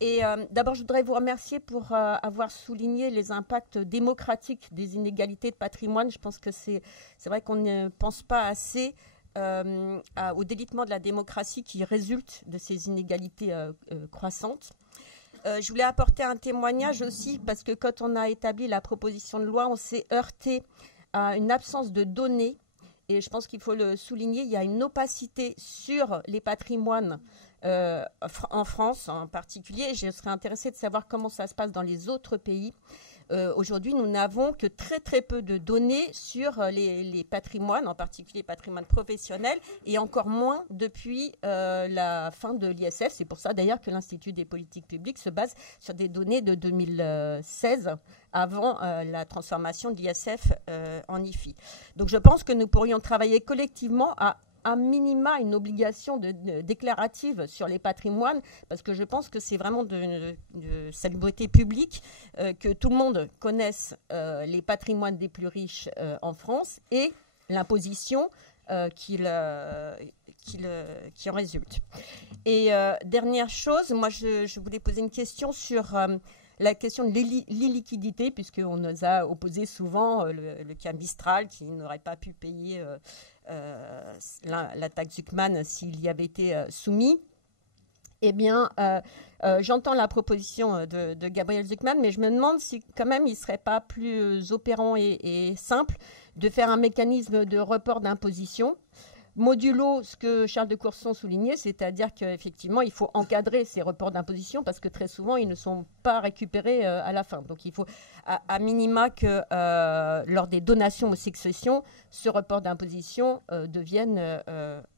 Et d'abord, je voudrais vous remercier pour avoir souligné les impacts démocratiques des inégalités de patrimoine. Je pense que c'est vrai qu'on ne pense pas assez au délitement de la démocratie qui résulte de ces inégalités croissantes. Je voulais apporter un témoignage aussi, parce que quand on a établi la proposition de loi, on s'est heurté à une absence de données. Et je pense qu'il faut le souligner, il y a une opacité sur les patrimoines en France en particulier. Je serais intéressée de savoir comment ça se passe dans les autres pays. Aujourd'hui, nous n'avons que très très peu de données sur les patrimoines, en particulier les patrimoines professionnels, et encore moins depuis la fin de l'ISF. C'est pour ça d'ailleurs que l'Institut des politiques publiques se base sur des données de 2016, avant la transformation de l'ISF en IFI. Donc je pense que nous pourrions travailler collectivement à minima une obligation déclarative sur les patrimoines, parce que je pense que c'est vraiment de salubrité publique que tout le monde connaisse les patrimoines des plus riches en France et l'imposition qui en résulte. Et dernière chose, moi je voulais poser une question sur la question de l'illiquidité, puisqu'on nous a opposé souvent le cas Mistral qui n'aurait pas pu payer la taxe Zuckman s'il y avait été soumis. Eh bien, j'entends la proposition de Gabriel Zuckman, mais je me demande si quand même il ne serait pas plus opérant et simple de faire un mécanisme de report d'imposition, modulo ce que Charles de Courson soulignait, c'est-à-dire qu'effectivement, il faut encadrer ces reports d'imposition parce que très souvent, ils ne sont pas récupérés à la fin. Donc, il faut à minima que lors des donations aux successions, ce report d'imposition devienne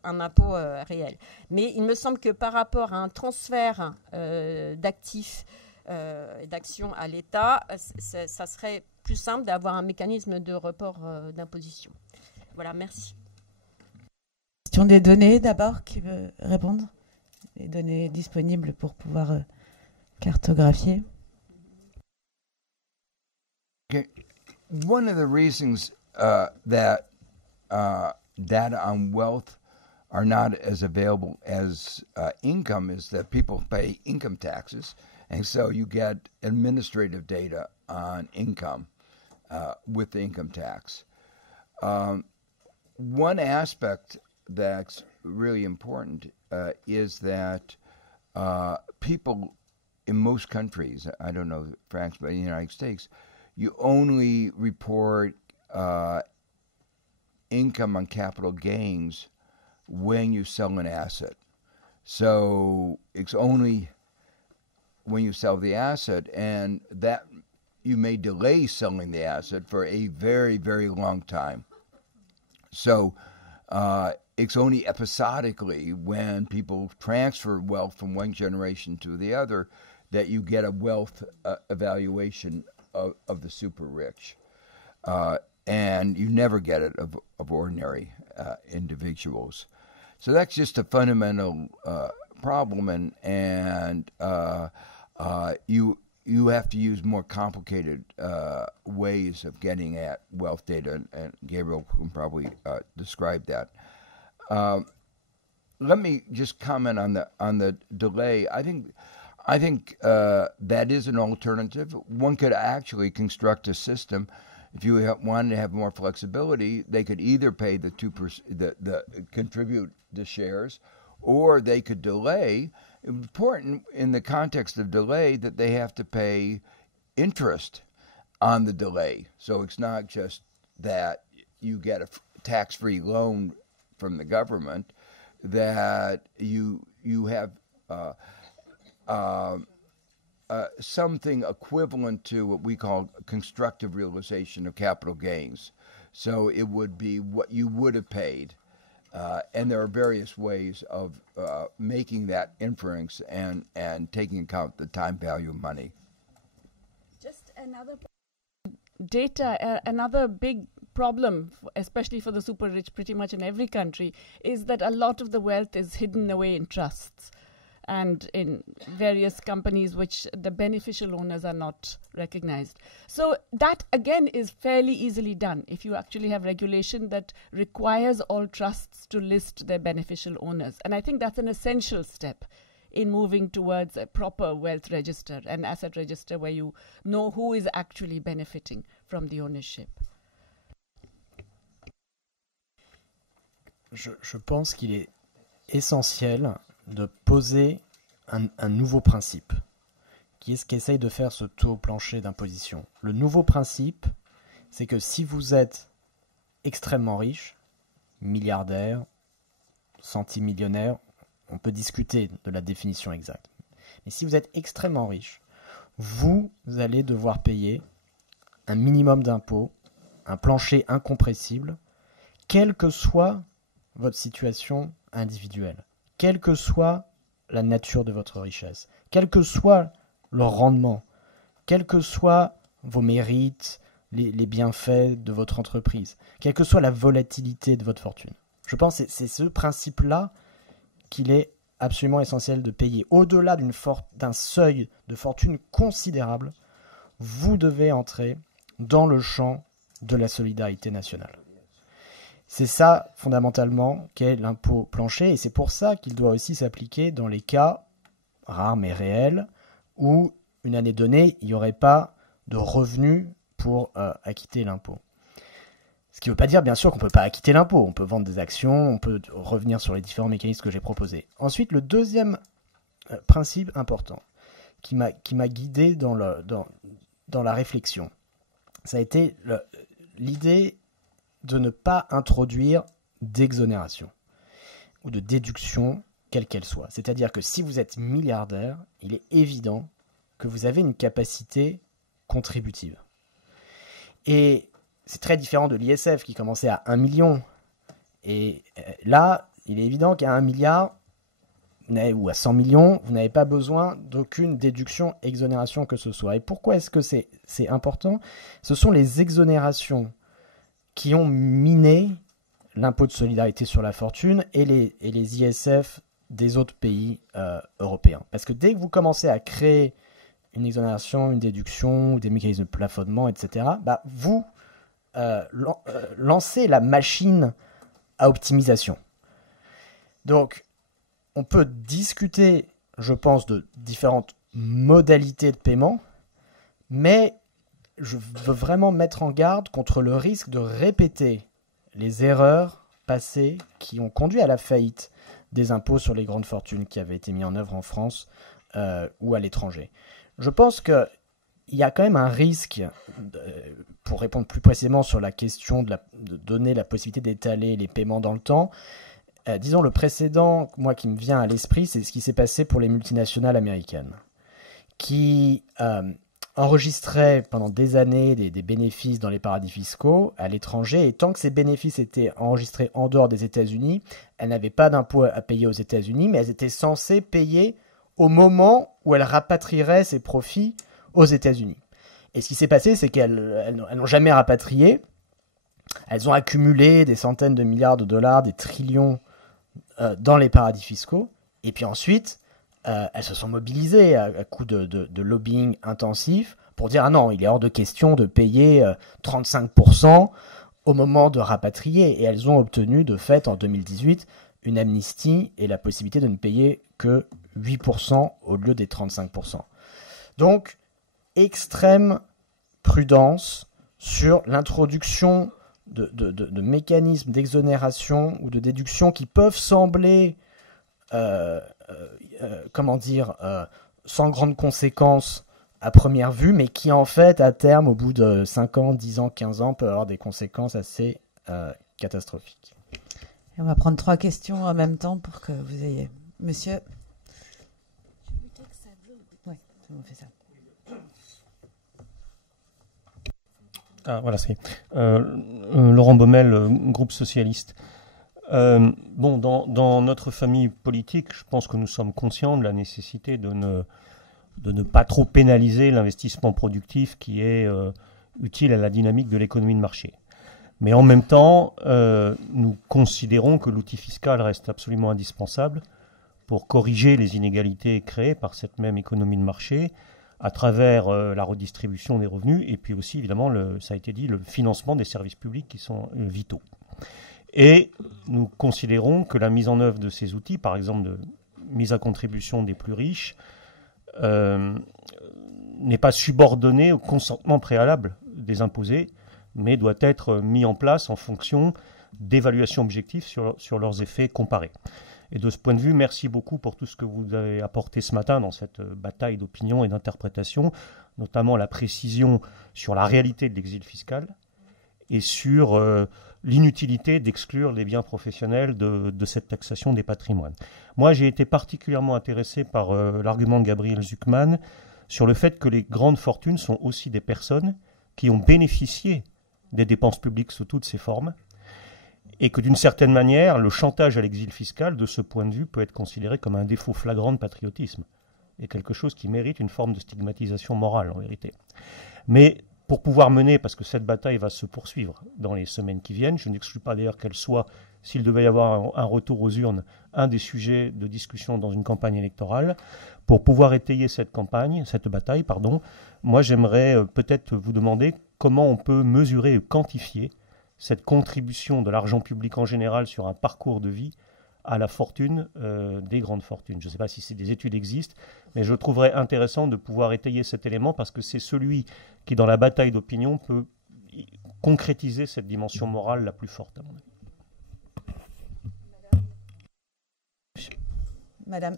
un impôt réel. Mais il me semble que par rapport à un transfert d'actifs et d'actions à l'État, ça serait plus simple d'avoir un mécanisme de report d'imposition. Voilà, merci. Question des données d'abord, qui veut répondre? Les données disponibles pour pouvoir cartographier. Okay. One of the reasons that data on wealth are not as available as income is that people pay income taxes, and so you get administrative data on income with the income tax. One aspect that's really important is that people in most countries, I don't know France, but in the United States, you only report income on capital gains when you sell an asset. So it's only when you sell the asset, and that you may delay selling the asset for a very, very long time. So it's only episodically when people transfer wealth from one generation to the other that you get a wealth evaluation of the super rich. And you never get it of ordinary individuals. So that's just a fundamental problem, and you have to use more complicated ways of getting at wealth data, and Gabriel can probably describe that. Let me just comment on the delay. I think that is an alternative. One could actually construct a system. If you wanted to have more flexibility, they could either pay the 2%, contribute the shares, or they could delay. Important in the context of delay that they have to pay interest on the delay. So it's not just that you get a tax-free loan from the government, that you have something equivalent to what we call constructive realization of capital gains. So it would be what you would have paid. And there are various ways of making that inference and taking account the time value of money. Just another data, another big problem, especially for the super rich pretty much in every country, is that a lot of the wealth is hidden away in trusts and in various companies which the beneficial owners are not recognized. So that again is fairly easily done if you actually have regulation that requires all trusts to list their beneficial owners. And I think that's an essential step in moving towards a proper wealth register, an asset register where you know who is actually benefiting from the ownership? Je pense qu'il est essentiel de poser un nouveau principe, qui est ce qu'essaye de faire ce taux plancher d'imposition. Le nouveau principe, c'est que si vous êtes extrêmement riche, milliardaire, centimillionnaire, on peut discuter de la définition exacte. Mais si vous êtes extrêmement riche, vous allez devoir payer un minimum d'impôts, un plancher incompressible, quelle que soit votre situation individuelle, quelle que soit la nature de votre richesse, quel que soit le rendement, quels que soient vos mérites, les bienfaits de votre entreprise, quelle que soit la volatilité de votre fortune. Je pense que c'est ce principe-là qu'il est absolument essentiel de payer. Au-delà d'un seuil de fortune considérable, vous devez entrer dans le champ de la solidarité nationale. C'est ça, fondamentalement, qu'est l'impôt plancher, et c'est pour ça qu'il doit aussi s'appliquer dans les cas, rares mais réels, où une année donnée, il n'y aurait pas de revenus pour acquitter l'impôt. Ce qui ne veut pas dire, bien sûr, qu'on ne peut pas acquitter l'impôt. On peut vendre des actions, on peut revenir sur les différents mécanismes que j'ai proposés. Ensuite, le deuxième principe important qui m'a guidé dans la réflexion, ça a été l'idée de ne pas introduire d'exonération ou de déduction, quelle qu'elle soit. C'est-à-dire que si vous êtes milliardaire, il est évident que vous avez une capacité contributive. Et c'est très différent de l'ISF qui commençait à 1 million. Et là, il est évident qu'à 1 milliard ou à 100 millions, vous n'avez pas besoin d'aucune déduction, exonération que ce soit. Et pourquoi est-ce que c'est important ? Ce sont les exonérations qui ont miné l'impôt de solidarité sur la fortune et les ISF des autres pays européens. Parce que dès que vous commencez à créer une exonération, une déduction, ou des mécanismes de plafonnement, etc., vous lancez la machine à optimisation. Donc, on peut discuter, je pense, de différentes modalités de paiement, mais je veux vraiment mettre en garde contre le risque de répéter les erreurs passées qui ont conduit à la faillite des impôts sur les grandes fortunes qui avaient été mis en œuvre en France ou à l'étranger. Je pense qu'il y a quand même un risque, pour répondre plus précisément sur la question de donner la possibilité d'étaler les paiements dans le temps. Disons, le précédent, moi, qui me vient à l'esprit, c'est ce qui s'est passé pour les multinationales américaines, qui enregistraient pendant des années des bénéfices dans les paradis fiscaux à l'étranger, et tant que ces bénéfices étaient enregistrés en dehors des États-Unis, elles n'avaient pas d'impôts à payer aux États-Unis, mais elles étaient censées payer au moment où elles rapatrieraient ces profits aux États-Unis. Et ce qui s'est passé, c'est qu'elles n'ont jamais rapatrié. Elles ont accumulé des centaines de milliards de dollars, des trillions dans les paradis fiscaux. Et puis ensuite, elles se sont mobilisées à coup de lobbying intensif pour dire « Ah non, il est hors de question de payer 35% au moment de rapatrier ». Et elles ont obtenu, de fait, en 2018, une amnistie et la possibilité de ne payer que 8% au lieu des 35%. Donc, extrême prudence sur l'introduction de mécanismes d'exonération ou de déduction qui peuvent sembler, sans grande conséquence à première vue, mais qui en fait, à terme, au bout de 5 ans, 10 ans, 15 ans, peuvent avoir des conséquences assez catastrophiques. Et on va prendre 3 questions en même temps pour que vous ayez... Monsieur. Oui, on fait ça. Ah, voilà, c'est Laurent Baumel, groupe socialiste. Dans notre famille politique, je pense que nous sommes conscients de la nécessité de ne pas trop pénaliser l'investissement productif qui est utile à la dynamique de l'économie de marché. Mais en même temps, nous considérons que l'outil fiscal reste absolument indispensable pour corriger les inégalités créées par cette même économie de marché à travers la redistribution des revenus et puis aussi, évidemment, ça a été dit, le financement des services publics qui sont vitaux. Et nous considérons que la mise en œuvre de ces outils, par exemple mise à contribution des plus riches n'est pas subordonné au consentement préalable des imposés, mais doit être mis en place en fonction d'évaluations objectives sur leurs effets comparés. Et de ce point de vue, merci beaucoup pour tout ce que vous avez apporté ce matin dans cette bataille d'opinion et d'interprétation, notamment la précision sur la réalité de l'exil fiscal et sur l'inutilité d'exclure les biens professionnels de cette taxation des patrimoines. Moi, j'ai été particulièrement intéressé par l'argument de Gabriel Zucman sur le fait que les grandes fortunes sont aussi des personnes qui ont bénéficié des dépenses publiques sous toutes ces formes, et que d'une certaine manière, le chantage à l'exil fiscal, de ce point de vue, peut être considéré comme un défaut flagrant de patriotisme, et quelque chose qui mérite une forme de stigmatisation morale, en vérité. Mais pour pouvoir mener, parce que cette bataille va se poursuivre dans les semaines qui viennent, je n'exclus pas d'ailleurs qu'elle soit, s'il devait y avoir un retour aux urnes, un des sujets de discussion dans une campagne électorale. Pour pouvoir étayer cette bataille, moi j'aimerais peut-être vous demander comment on peut mesurer et quantifier cette contribution de l'argent public en général sur un parcours de vie à la fortune des grandes fortunes. Je ne sais pas si des études existent, mais je trouverais intéressant de pouvoir étayer cet élément parce que c'est celui qui, dans la bataille d'opinion, peut concrétiser cette dimension morale la plus forte, à mon avis. Madame.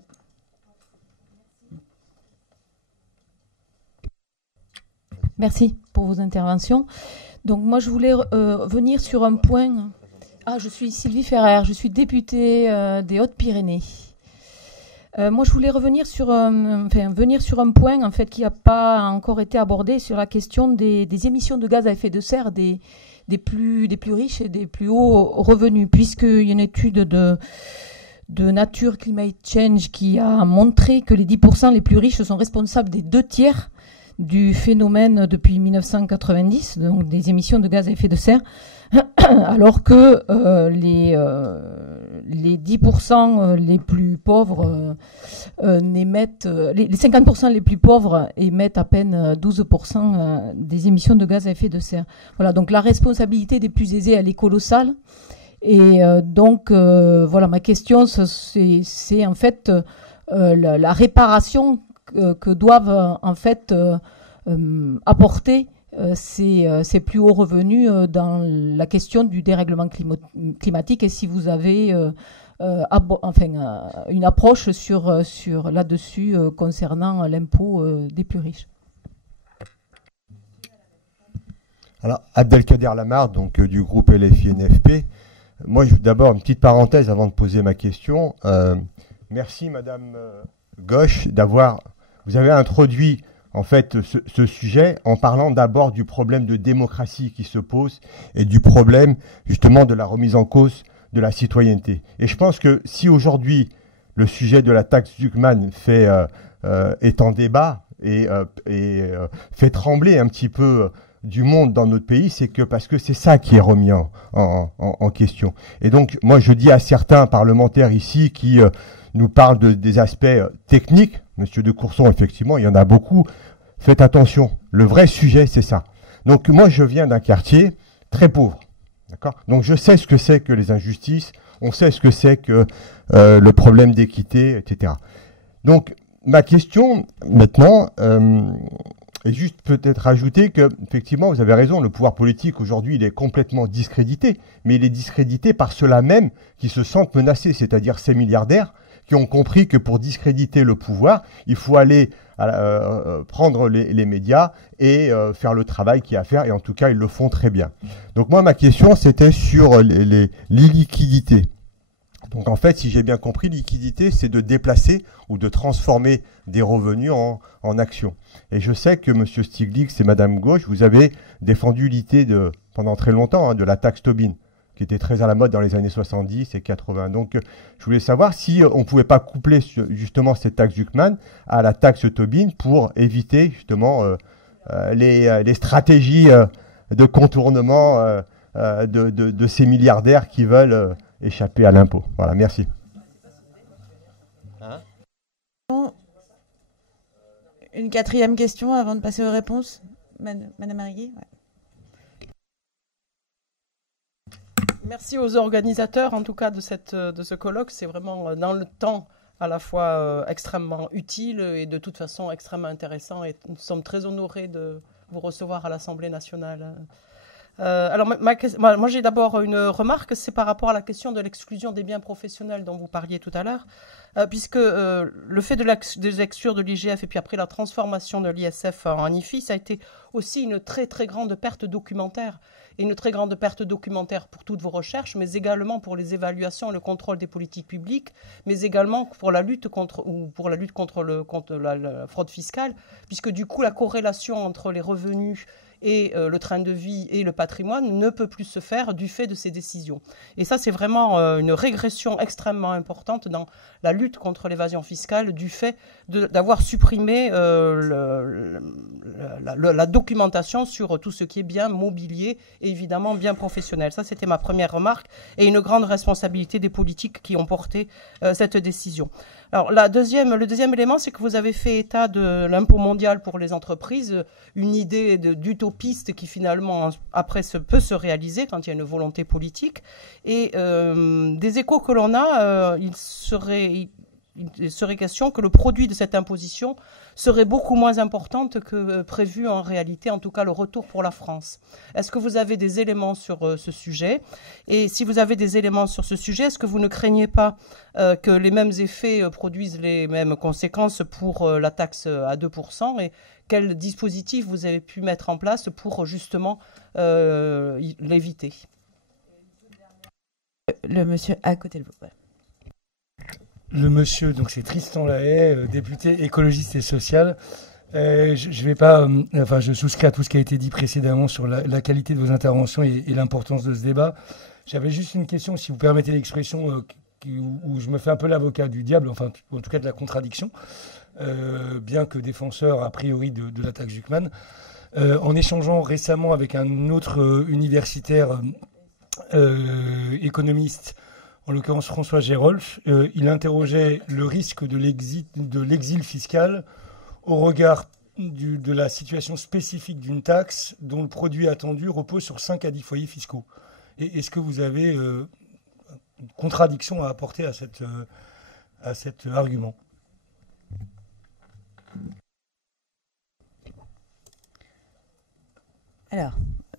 Merci pour vos interventions. Donc moi, je voulais venir sur un point. Je suis Sylvie Ferrer, je suis députée des Hautes-Pyrénées. Moi, je voulais venir sur un point en fait qui n'a pas encore été abordé sur la question des émissions de gaz à effet de serre des plus riches et des plus hauts revenus, puisqu'il y a une étude de Nature Climate Change qui a montré que les 10% les plus riches sont responsables des 2/3 du phénomène depuis 1990, donc des émissions de gaz à effet de serre, alors que les 10% les plus pauvres n'émettent, les 50% les plus pauvres émettent à peine 12% des émissions de gaz à effet de serre. Voilà, donc la responsabilité des plus aisés, elle est colossale. Et donc, voilà, ma question, c'est en fait la réparation que doivent en fait apporter ces plus hauts revenus dans la question du dérèglement climatique, et si vous avez une approche sur là-dessus concernant l'impôt des plus riches. Alors, Abdelkader Lamar, donc du groupe LFI-NFP. Moi, d'abord, une petite parenthèse avant de poser ma question. Merci, Madame Gauche, vous avez introduit en fait ce sujet en parlant d'abord du problème de démocratie qui se pose et du problème justement de la remise en cause de la citoyenneté. Et je pense que si aujourd'hui le sujet de la taxe Zucman est en débat et fait trembler un petit peu du monde dans notre pays, c'est que parce que c'est ça qui est remis en question. Et donc moi je dis à certains parlementaires ici qui nous parlent des aspects techniques, Monsieur de Courson, effectivement, il y en a beaucoup. Faites attention. Le vrai sujet, c'est ça. Donc, moi, je viens d'un quartier très pauvre. D'accord ? Donc, je sais ce que c'est que les injustices. On sait ce que c'est que le problème d'équité, etc. Donc, ma question, maintenant, est juste peut-être ajouter que, effectivement, vous avez raison, le pouvoir politique, aujourd'hui, il est complètement discrédité. Mais il est discrédité par ceux-là même qui se sentent menacés, c'est-à-dire ces milliardaires qui ont compris que pour discréditer le pouvoir, il faut aller prendre les médias et faire le travail qu'il y a à faire, et en tout cas, ils le font très bien. Donc moi, ma question, c'était sur l'illiquidité. Donc en fait, si j'ai bien compris, liquidité, c'est de déplacer ou de transformer des revenus en actions. Et je sais que M. Stiglitz et Mme Gauche, vous avez défendu l'idée pendant très longtemps de la taxe Tobin, qui était très à la mode dans les années 70 et 80. Donc, je voulais savoir si on ne pouvait pas coupler justement cette taxe Zucman à la taxe Tobin pour éviter justement les stratégies de contournement de ces milliardaires qui veulent échapper à l'impôt. Voilà, merci. Une quatrième question avant de passer aux réponses, Madame Arrigui. Ouais. Merci aux organisateurs, en tout cas, de ce colloque. C'est vraiment dans le temps à la fois extrêmement utile et de toute façon extrêmement intéressant. Et nous sommes très honorés de vous recevoir à l'Assemblée nationale. Alors, moi j'ai d'abord une remarque, c'est par rapport à la question de l'exclusion des biens professionnels dont vous parliez tout à l'heure, puisque le fait des exclure de l'IGF et puis après la transformation de l'ISF en IFI, ça a été aussi une très très grande perte documentaire, et une très grande perte documentaire pour toutes vos recherches, mais également pour les évaluations et le contrôle des politiques publiques, mais également pour la lutte contre la fraude fiscale, puisque du coup la corrélation entre les revenus et le train de vie et le patrimoine ne peut plus se faire du fait de ces décisions. Et ça, c'est vraiment une régression extrêmement importante dans la lutte contre l'évasion fiscale du fait d'avoir supprimé la documentation sur tout ce qui est bien mobilier et évidemment bien professionnel. Ça, c'était ma première remarque et une grande responsabilité des politiques qui ont porté cette décision. Alors, le deuxième élément, c'est que vous avez fait état de l'impôt mondial pour les entreprises, une idée d'utopiste qui finalement, après, peut se réaliser quand il y a une volonté politique. Et des échos que l'on a, il serait question que le produit de cette imposition serait beaucoup moins importante que prévu en réalité, en tout cas le retour pour la France. Est-ce que vous avez des éléments sur ce sujet? Et si vous avez des éléments sur ce sujet, est-ce que vous ne craignez pas que les mêmes effets produisent les mêmes conséquences pour la taxe à 2%? Et quel dispositif vous avez pu mettre en place pour justement l'éviter? Le monsieur à côté de vous. Voilà. Le monsieur, donc c'est Tristan Lahaye, député écologiste et social. Je vais pas, je souscris à tout ce qui a été dit précédemment sur la qualité de vos interventions et l'importance de ce débat. J'avais juste une question, si vous permettez l'expression, où je me fais un peu l'avocat du diable, enfin en tout cas de la contradiction, bien que défenseur a priori de la taxe Zuckman. En échangeant récemment avec un autre universitaire économiste, en l'occurrence François Gérolf, il interrogeait le risque de l'exil fiscal au regard de la situation spécifique d'une taxe dont le produit attendu repose sur 5 à 10 foyers fiscaux. Et est-ce que vous avez une contradiction à apporter à cet argument? Alors,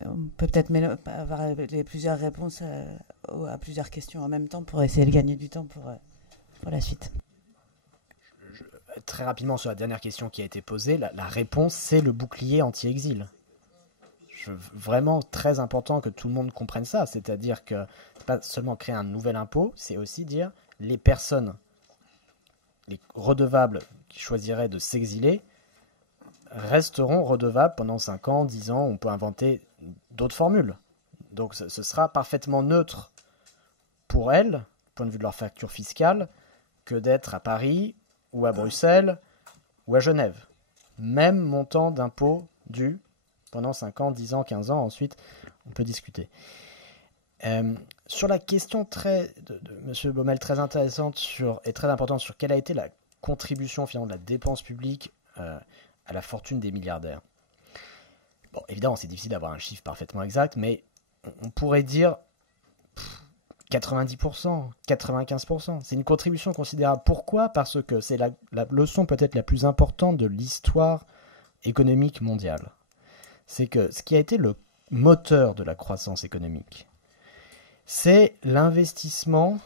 on peut peut-être avoir plusieurs réponses à plusieurs questions en même temps pour essayer de gagner du temps pour la suite. Très rapidement sur la dernière question qui a été posée, la réponse c'est le bouclier anti-exil. Vraiment très important que tout le monde comprenne ça, c'est-à-dire que c'est pas seulement créer un nouvel impôt, c'est aussi dire les personnes, les redevables qui choisiraient de s'exiler resteront redevables pendant 5 ans, 10 ans, on peut inventer d'autres formules. Donc ce sera parfaitement neutre pour elles, du point de vue de leur facture fiscale, que d'être à Paris ou à Bruxelles ou à Genève. Même montant d'impôt dû pendant 5 ans, 10 ans, 15 ans, ensuite on peut discuter. Sur la question de M. Baumel, très intéressante et très importante sur quelle a été la contribution finalement de la dépense publique à la fortune des milliardaires. Bon, évidemment, c'est difficile d'avoir un chiffre parfaitement exact, mais on pourrait dire 90%, 95%. C'est une contribution considérable. Pourquoi? Parce que c'est la leçon peut-être la plus importante de l'histoire économique mondiale. C'est que ce qui a été le moteur de la croissance économique, c'est l'investissement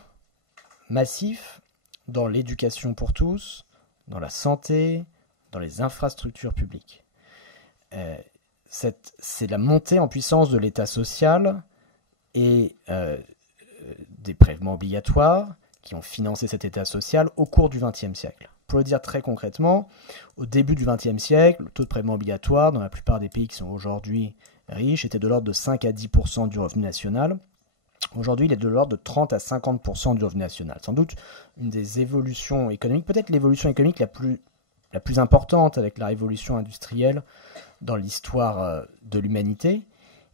massif dans l'éducation pour tous, dans la santé, dans les infrastructures publiques. C'est la montée en puissance de l'État social et des prélèvements obligatoires qui ont financé cet État social au cours du XXe siècle. Pour le dire très concrètement, au début du XXe siècle, le taux de prélèvement obligatoire dans la plupart des pays qui sont aujourd'hui riches était de l'ordre de 5 à 10% du revenu national. Aujourd'hui, il est de l'ordre de 30 à 50% du revenu national. Sans doute une des évolutions économiques, peut-être l'évolution économique la plus importante avec la révolution industrielle dans l'histoire de l'humanité.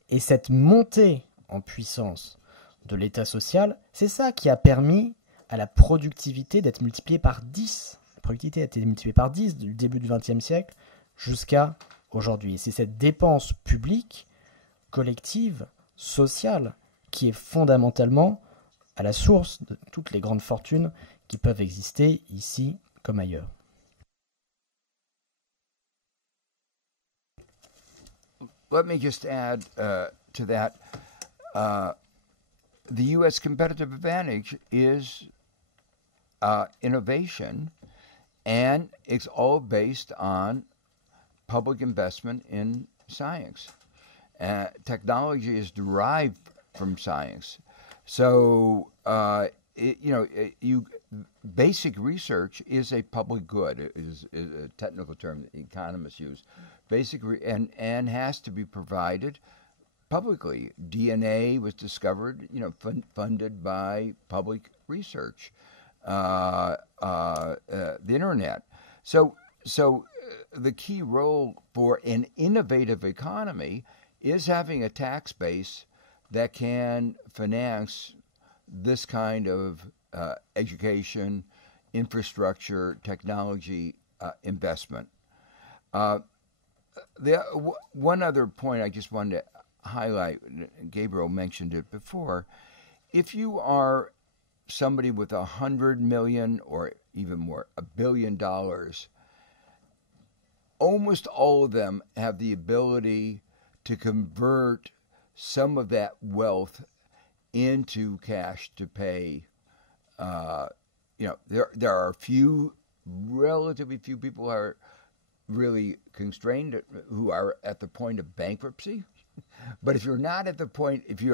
Et cette montée en puissance de l'État social, c'est ça qui a permis à la productivité d'être multipliée par 10. La productivité a été multipliée par 10 du début du XXe siècle jusqu'à aujourd'hui. Et c'est cette dépense publique, collective, sociale, qui est fondamentalement à la source de toutes les grandes fortunes qui peuvent exister ici comme ailleurs. Let me just add to that. The U.S. competitive advantage is innovation, and it's all based on public investment in science. Technology is derived from science. So, basic research is a public good, is a technical term that economists use. And has to be provided publicly. DNA was discovered, funded by public research. The internet. So the key role for an innovative economy is having a tax base that can finance this kind of education, infrastructure, technology investment. One other point I just wanted to highlight, Gabriel mentioned it before, if you are somebody with 100 million or even more, $1 billion, almost all of them have the ability to convert some of that wealth into cash to pay. There are relatively few people who are really constrained, who are at the point of bankruptcy. But if you're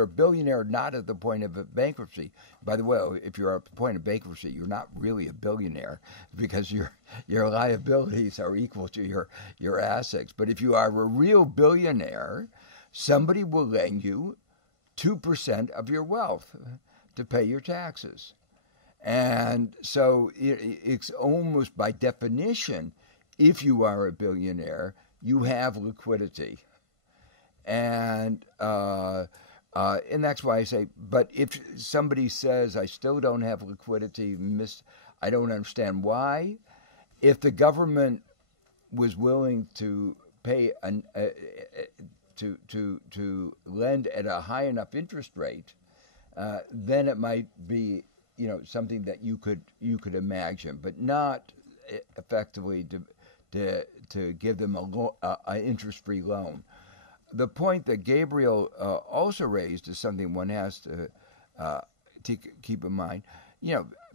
a billionaire not at the point of bankruptcy, by the way, if you're at the point of bankruptcy, you're not really a billionaire because your liabilities are equal to your assets. But if you are a real billionaire, somebody will lend you 2% of your wealth to pay your taxes. And so it's almost by definition, if you are a billionaire, you have liquidity. And that's why I say, but if somebody says, I still don't have liquidity, I don't understand why. If the government was willing to pay to lend at a high enough interest rate, then it might be something that you could imagine, but not effectively to give them an interest-free loan. The point that Gabriel also raised is something one has to keep in mind.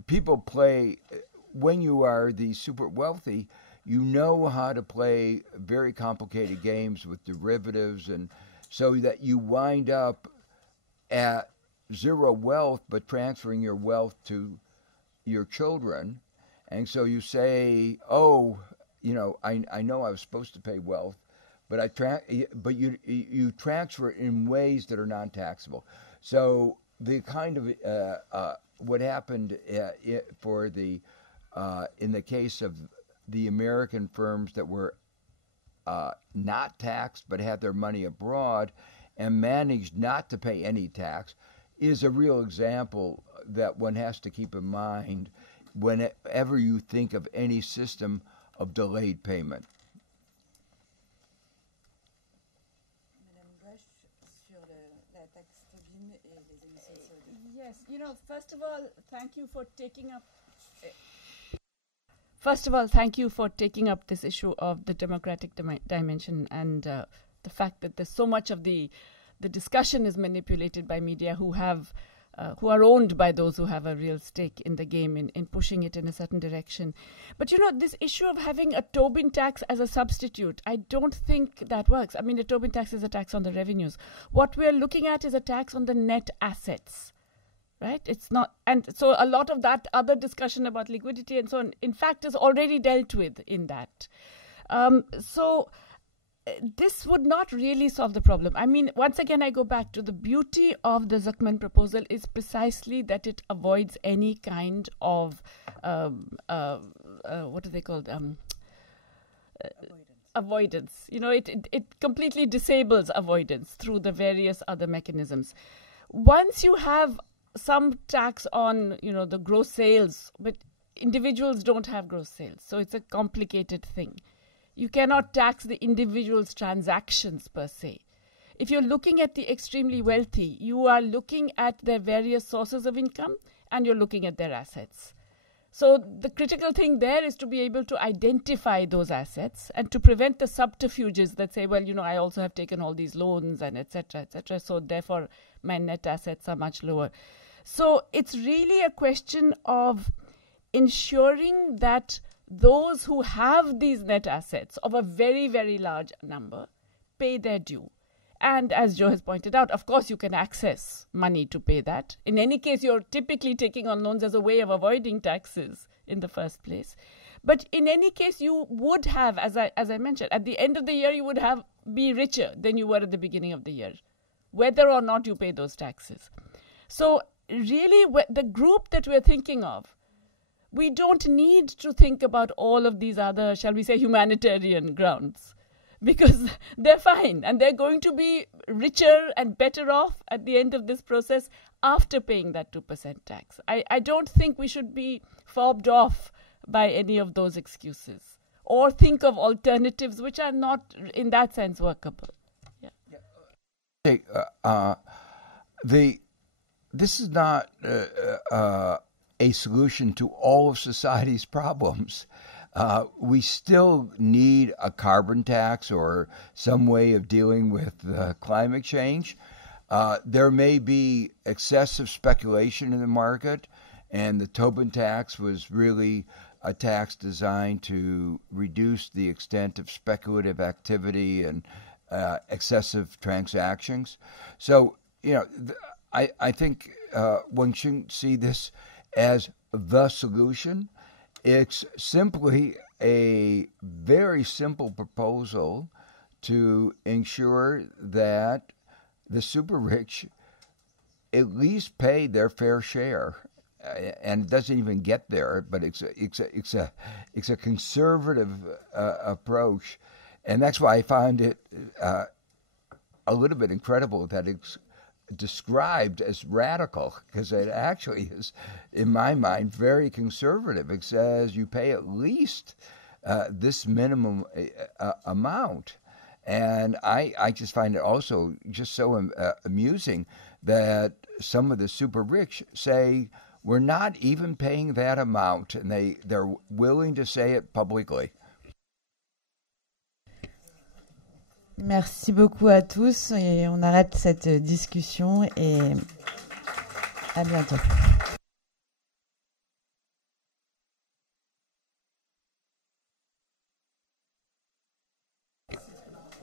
People play, when you are the super wealthy, you know how to play very complicated games with derivatives, and so that you wind up at zero wealth, but transferring your wealth to your children. And so you say, I know I was supposed to pay wealth, but you transfer it in ways that are non-taxable. So the kind of what happened for in the case of the American firms that were not taxed but had their money abroad and managed not to pay any tax is a real example that one has to keep in mind whenever you think of any system of delayed payment. Yes, first of all, thank you for taking up. First of all, thank you for taking up this issue of the democratic dimension and the fact that there's so much of the discussion is manipulated by media who are owned by those who have a real stake in the game in pushing it in a certain direction. But this issue of having a Tobin tax as a substitute, I don't think that works. I mean, a Tobin tax is a tax on the revenues. What we're looking at is a tax on the net assets. Right? It's not, and so a lot of that other discussion about liquidity and so on, in fact, is already dealt with in that. So this would not really solve the problem. I mean, once again, I go back to the beauty of the Zucman proposal is precisely that it avoids any kind of, what are they called? Avoidance. It completely disables avoidance through the various other mechanisms. Once you have some tax on, the gross sales, but individuals don't have gross sales. So it's a complicated thing. You cannot tax the individual's transactions per se. If you're looking at the extremely wealthy, you are looking at their various sources of income and you're looking at their assets. So the critical thing there is to be able to identify those assets and to prevent the subterfuges that say, well, you know, I also have taken all these loans and etc., so therefore my net assets are much lower. So it's really a question of ensuring that those who have these net assets of a very, very large number pay their due. And as Joe has pointed out, of course, you can access money to pay that. In any case, you're typically taking on loans as a way of avoiding taxes in the first place. But in any case, you would have, as I mentioned, at the end of the year, you would be richer than you were at the beginning of the year, whether or not you pay those taxes. So really, the group that we're thinking of, we don't need to think about all of these other, shall we say, humanitarian grounds, because they're fine and they're going to be richer and better off at the end of this process after paying that 2% tax. I don't think we should be fobbed off by any of those excuses or think of alternatives which are not in that sense workable. Yeah. Hey, this is not a solution to all of society's problems. We still need a carbon tax or some way of dealing with climate change. There may be excessive speculation in the market, and the Tobin tax was really a tax designed to reduce the extent of speculative activity and excessive transactions. So, you know, I think one shouldn't see this as the solution. It's simply a very simple proposal to ensure that the super rich at least pay their fair share, and it doesn't even get there. But it's a conservative approach, and that's why I find it a little bit incredible that it's described as radical, because it actually is, in my mind, very conservative. It says you pay at least this minimum amount. And I just find it also just so amusing that some of the super rich say we're not even paying that amount, and they're willing to say it publicly. Merci beaucoup à tous et on arrête cette discussion et à bientôt.